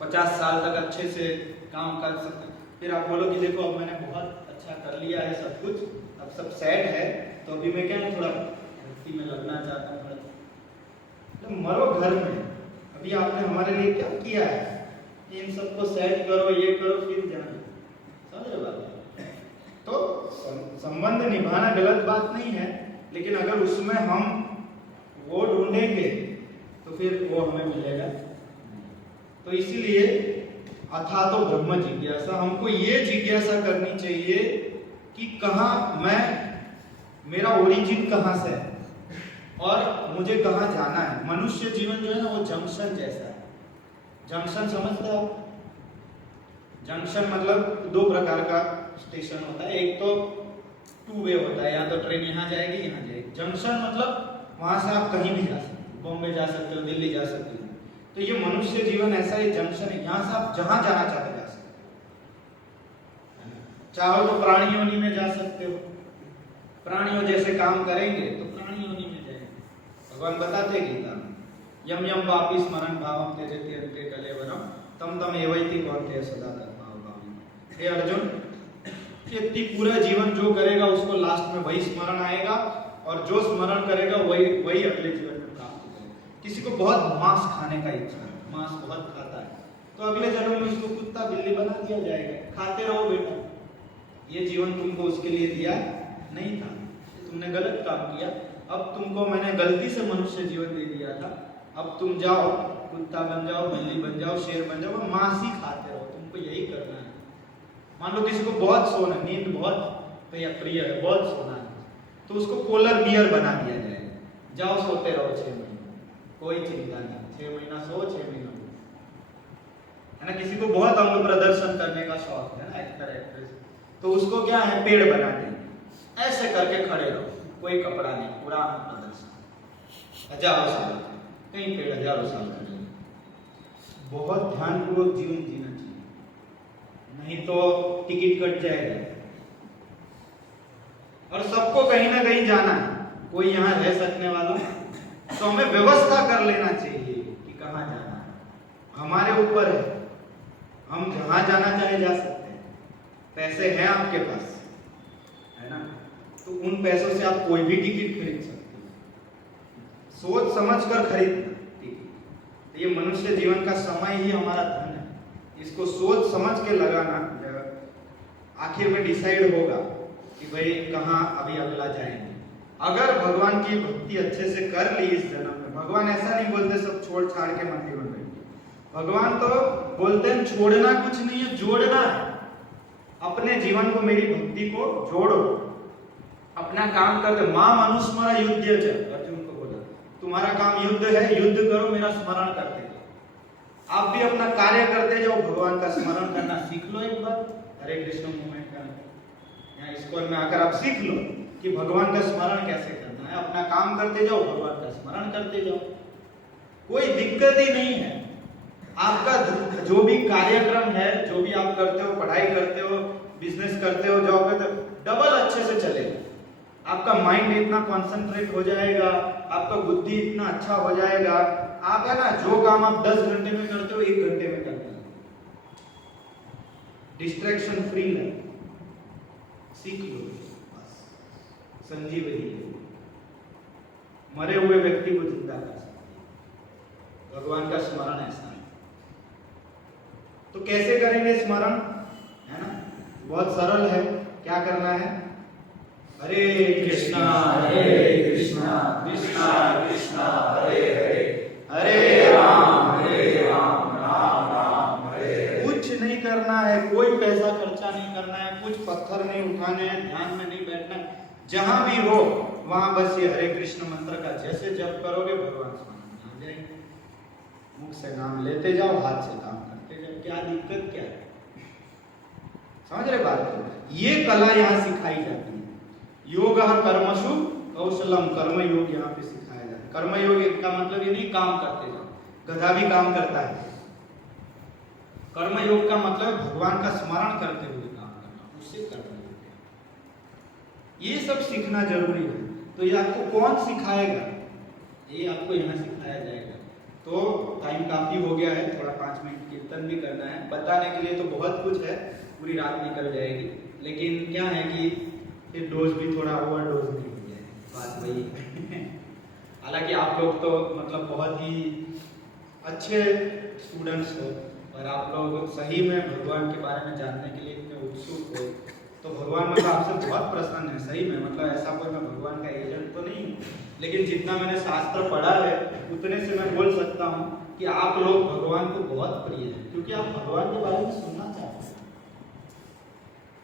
50 साल तक अच्छे से काम कर सकते, फिर आप बोलो कि देखो अब मैंने बहुत अच्छा कर लिया है सब कुछ, अब सब सेट है, तो अभी मैं क्या थोड़ा भक्ति में लगना चाहता हूँ। तो मरो घर में, अभी आपने हमारे लिए क्या किया है? इन सबको सेट करो, ये करो, फिर जाना। समझ रहे बात? तो संबंध निभाना गलत बात नहीं है, लेकिन अगर उसमें हम वो ढूंढेंगे तो फिर वो हमें मिलेगा। तो इसीलिए अथा तो ब्रह्म जिज्ञासा, हमको ये जिज्ञासा करनी चाहिए कि कहाँ मैं, मेरा ओरिजिन कहाँ से है और मुझे कहाँ जाना है। मनुष्य जीवन जो है ना वो जंक्शन जैसा है, जंक्शन समझते हो? जंक्शन मतलब दो प्रकार का स्टेशन होता है, एक तो टू वे होता है, या तो ट्रेन यहाँ जाएगी यहाँ जाएगी। जंक्शन मतलब वहां से आप कहीं भी जा सकते हो, बॉम्बे जा सकते हो, दिल्ली जा सकते हो। तो ये मनुष्य जीवन ऐसा ही जंक्शन है, यहाँ से आप जहां जाना चाहते जा सकते हो। चाहो तो प्राणी योनि में जा सकते हो, प्राणियों जैसे काम करेंगे तो प्राणी योनि में जाएंगे। भगवान बताते गीता में, यम यम वापि स्मरण भावम त्यजति अन्ते कलेवरम तम तम एवैति कौन्तेय सदा तद्भाव भावम्। हे अर्जुन, व्यक्ति पूरा जीवन जो करेगा उसको लास्ट में वही स्मरण आएगा, और जो स्मरण करेगा वही अगले जीवन में प्राप्त करेगा। किसी को बहुत मांस खाने का इच्छा है, मांस बहुत खाता है, तो अगले जन्म में उसको कुत्ता बिल्ली बना दिया जाएगा, खाते रहो बेटा। ये जीवन तुमको उसके लिए दिया नहीं था, तुमने गलत काम किया, अब तुमको मैंने गलती से मनुष्य जीवन दे दिया था, अब तुम जाओ कुत्ता बन जाओ, बिल्ली बन जाओ, शेर बन जाओ, मांस ही खाते रहो, तुमको यही करना है। मान लो किसी को बहुत सोना, नींद बहुत प्रिय है, बहुत सोना है, तो उसको पोलर बियर बना दिया जाएगा, जाओ सोते रहो 6 महीने, कोई चिंता नहीं, 6 महीना सो 6 महीना है ना। किसी को बहुत अंग प्रदर्शन करने का शौक है ना, एक्टर एक्ट्रेस, तो उसको क्या है, पेड़ बना देंगे, ऐसे करके खड़े रहो, कोई कपड़ा नहीं, पूरा अंग प्रदर्शन, हजारों साल, कई पेड़ हजारों साल करेंगे। बहुत ध्यानपूर्वक जीवन जीना चाहिए, नहीं तो टिकट कट जाएगा। और सबको कहीं ना कहीं जाना है, कोई यहाँ रह सकने वाला, तो हमें व्यवस्था कर लेना चाहिए कि कहाँ जाना है, हमारे ऊपर है, हम जहां जाना चाहे जा सकते हैं। पैसे हैं आपके पास, है ना, तो उन पैसों से आप कोई भी टिकट खरीद सकते हो, सोच समझ कर खरीदना टिकट। ये मनुष्य जीवन का समय ही हमारा धन है, इसको सोच समझ के लगाना, आखिर में डिसाइड होगा कि भाई कहाँ अभी अगला जाएंगे। अगर भगवान की भक्ति अच्छे से कर ली इस जन्म में, भगवान ऐसा नहीं बोलते सब छोड़ छाड़ के मंदिर में बैठे, भगवान तो बोलते हैं छोड़ना कुछ नहीं है, जोड़ना है। अपने जीवन को, मेरी भक्ति को जोड़ो, अपना काम करते, मां मनुस्मरा युद्ध, अर्जुन को बोला तुम्हारा काम युद्ध है, युद्ध करो, मेरा स्मरण करते जाओ। आप भी अपना कार्य करते जाओ, भगवान का स्मरण करना सीख लो एक बार, हरे कृष्ण मूवमेंट का यहाँ इस्कॉन में आकर आप सीख लो कि भगवान का स्मरण कैसे करना है। अपना काम करते जाओ, भगवान का स्मरण करते जाओ, कोई दिक्कत ही नहीं है। आपका जो भी कार्यक्रम है, जो भी आप करते हो, पढ़ाई करते हो, बिजनेस करते हो, जॉब करते हो, डबल अच्छे से चलेगा। आपका माइंड इतना कॉन्सेंट्रेट हो जाएगा, आपका बुद्धि इतना अच्छा हो जाएगा, आप है ना, जो काम आप 10 घंटे में करते हो 1 घंटे में करते हो। डिस्ट्रैक्शन फ्री लाइफ सीख लो, बस संजीवनी है, मरे हुए व्यक्ति को जिंदा कर सकती है। भगवान का स्मरण ऐसा है। तो कैसे करेंगे स्मरण, है ना, बहुत सरल है। क्या करना है, हरे कृष्णा कृष्णा कृष्णा हरे हरे, हरे राम राम राम हरे हरे। कुछ नहीं करना है, कोई पैसा खर्चा नहीं करना है, कुछ पत्थर नहीं उठाने हैं, ध्यान में नहीं बैठना है, जहां भी हो वहां बस ये हरे कृष्ण मंत्र का जैसे जप करोगे भगवान स्मरण आ जाएंगे। मुख से नाम लेते जाओ, हाथ से काम करते जाओ, क्या दिक्कत क्या है, समझ रहे बात को? ये कला यहाँ सिखाई जाती है। योग कर्मसु कौशलम, कर्म योग यहाँ पे सिखाया जाता है। कर्म योग का मतलब ये नहीं काम करते जाओ, गधा भी काम करता है। कर्म योग का मतलब भगवान का स्मरण करते हुए काम करना, उससे कर्म योग है। ये सब सीखना जरूरी है। तो ये आपको कौन सिखाएगा, ये आपको यहाँ सिखाया जाएगा। तो टाइम काफी हो गया है, थोड़ा 5 मिनट कीर्तन भी करना है। बताने के लिए तो बहुत कुछ है, पूरी रात निकल जाएगी, लेकिन क्या है कि फिर डोज भी थोड़ा ओवरडोज नहीं हो जाए, बात वही है। हालांकि आप लोग तो मतलब बहुत ही अच्छे स्टूडेंट्स हो, और आप लोग सही में भगवान के बारे में जानने के लिए इतने उत्सुक हो, तो भगवान मतलब आपसे बहुत प्रसन्न है सही में। मतलब ऐसा कोई मैं भगवान का एजेंट तो नहीं हूँ, लेकिन जितना मैंने शास्त्र पढ़ा है उतने से मैं बोल सकता हूँ कि आप लोग भगवान को बहुत प्रिय है, क्योंकि आप भगवान के बारे में सुनना चाहते हैं।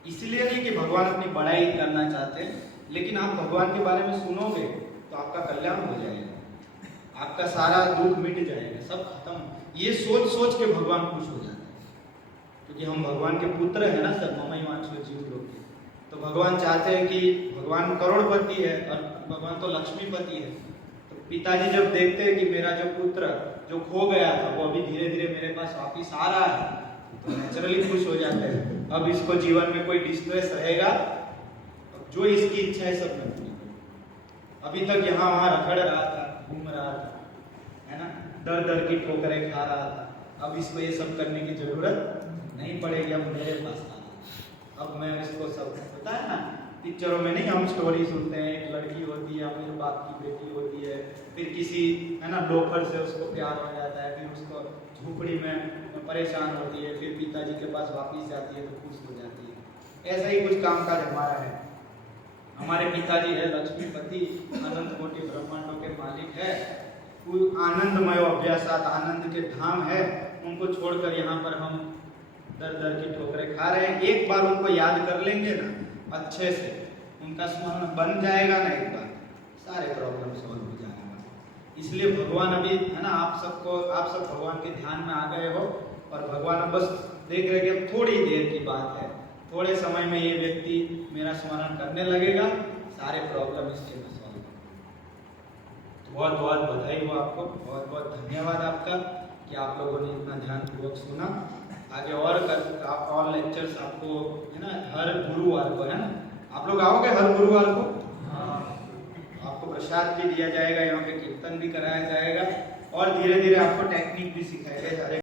इसलिए नहीं कि भगवान अपनी बड़ाई करना चाहते हैं, लेकिन आप भगवान के बारे में सुनोगे तो आपका कल्याण हो जाएगा, आपका सारा दुख मिट जाएगा, सब खत्म। ये सोच सोच के भगवान खुश हो जाते हैं, क्योंकि हम भगवान के पुत्र हैं ना सर, ममई वांछो जीव लोग के। तो भगवान चाहते हैं कि भगवान करोड़पति है और भगवान तो लक्ष्मीपति है। तो पिताजी जब देखते हैं कि मेरा जो पुत्र जो खो गया था वो अभी धीरे धीरे मेरे पास वापिस आ रहा है, तो नेचुरली खुश हो जाते हैं। अब इसको जीवन में कोई डिस्ट्रेस रहेगा, जो इसकी इच्छा है सब मैं पूरी करूं। अभी तक यहाँ वहाँ रखड़ रहा था, घूम रहा था, है ना, दर दर की ठोकरें खा रहा था। अब इसको ये सब करने की जरूरत नहीं पड़ेगी, अब मेरे पास आना। अब मैं इसको सब पता है ना, पिक्चरों में नहीं हम स्टोरी सुनते हैं, एक लड़की होती है, अमीर बाप की बेटी होती है, फिर किसी है ना लोफर से उसको प्यार हो जाता है, फिर उसको झोपड़ी में परेशान होती है, फिर पिताजी के पास वापिस जाती है तो खुश हो जाती है। ऐसा ही कुछ कामकाज हमारा है। हमारे पिताजी है लक्ष्मीपति, अनंत कोटि ब्रह्मांडों के मालिक है, आनंदमय अभ्यासात, आनंद के धाम है। उनको छोड़कर यहाँ पर हम दर दर की ठोकरें खा रहे हैं। एक बार उनको याद कर लेंगे ना अच्छे से, उनका स्मरण बन जाएगा ना एक बार, सारे प्रॉब्लम सॉल्व हो जाने वाले। इसलिए भगवान अभी है ना आप सब भगवान के ध्यान में आ गए हो, और भगवान अब बस देख रहे कि अब थोड़ी देर की बात है, थोड़े समय में ये व्यक्ति मेरा स्मरण करने लगेगा, सारे प्रॉब्लम इसके में सॉल्व। बहुत बहुत बधाई हो आपको, बहुत बहुत धन्यवाद आपका कि आप लोगों ने इतना ध्यानपूर्वक सुना। आगे और लेक्चर्स आपको है ना हर गुरुवार को, है ना, आप लोग आओगे हर गुरुवार को? आपको प्रसाद भी दिया जाएगा, यहाँ पे कीर्तन भी कराया जाएगा, और धीरे धीरे आपको टेक्निक भी सिखाया जाएगा।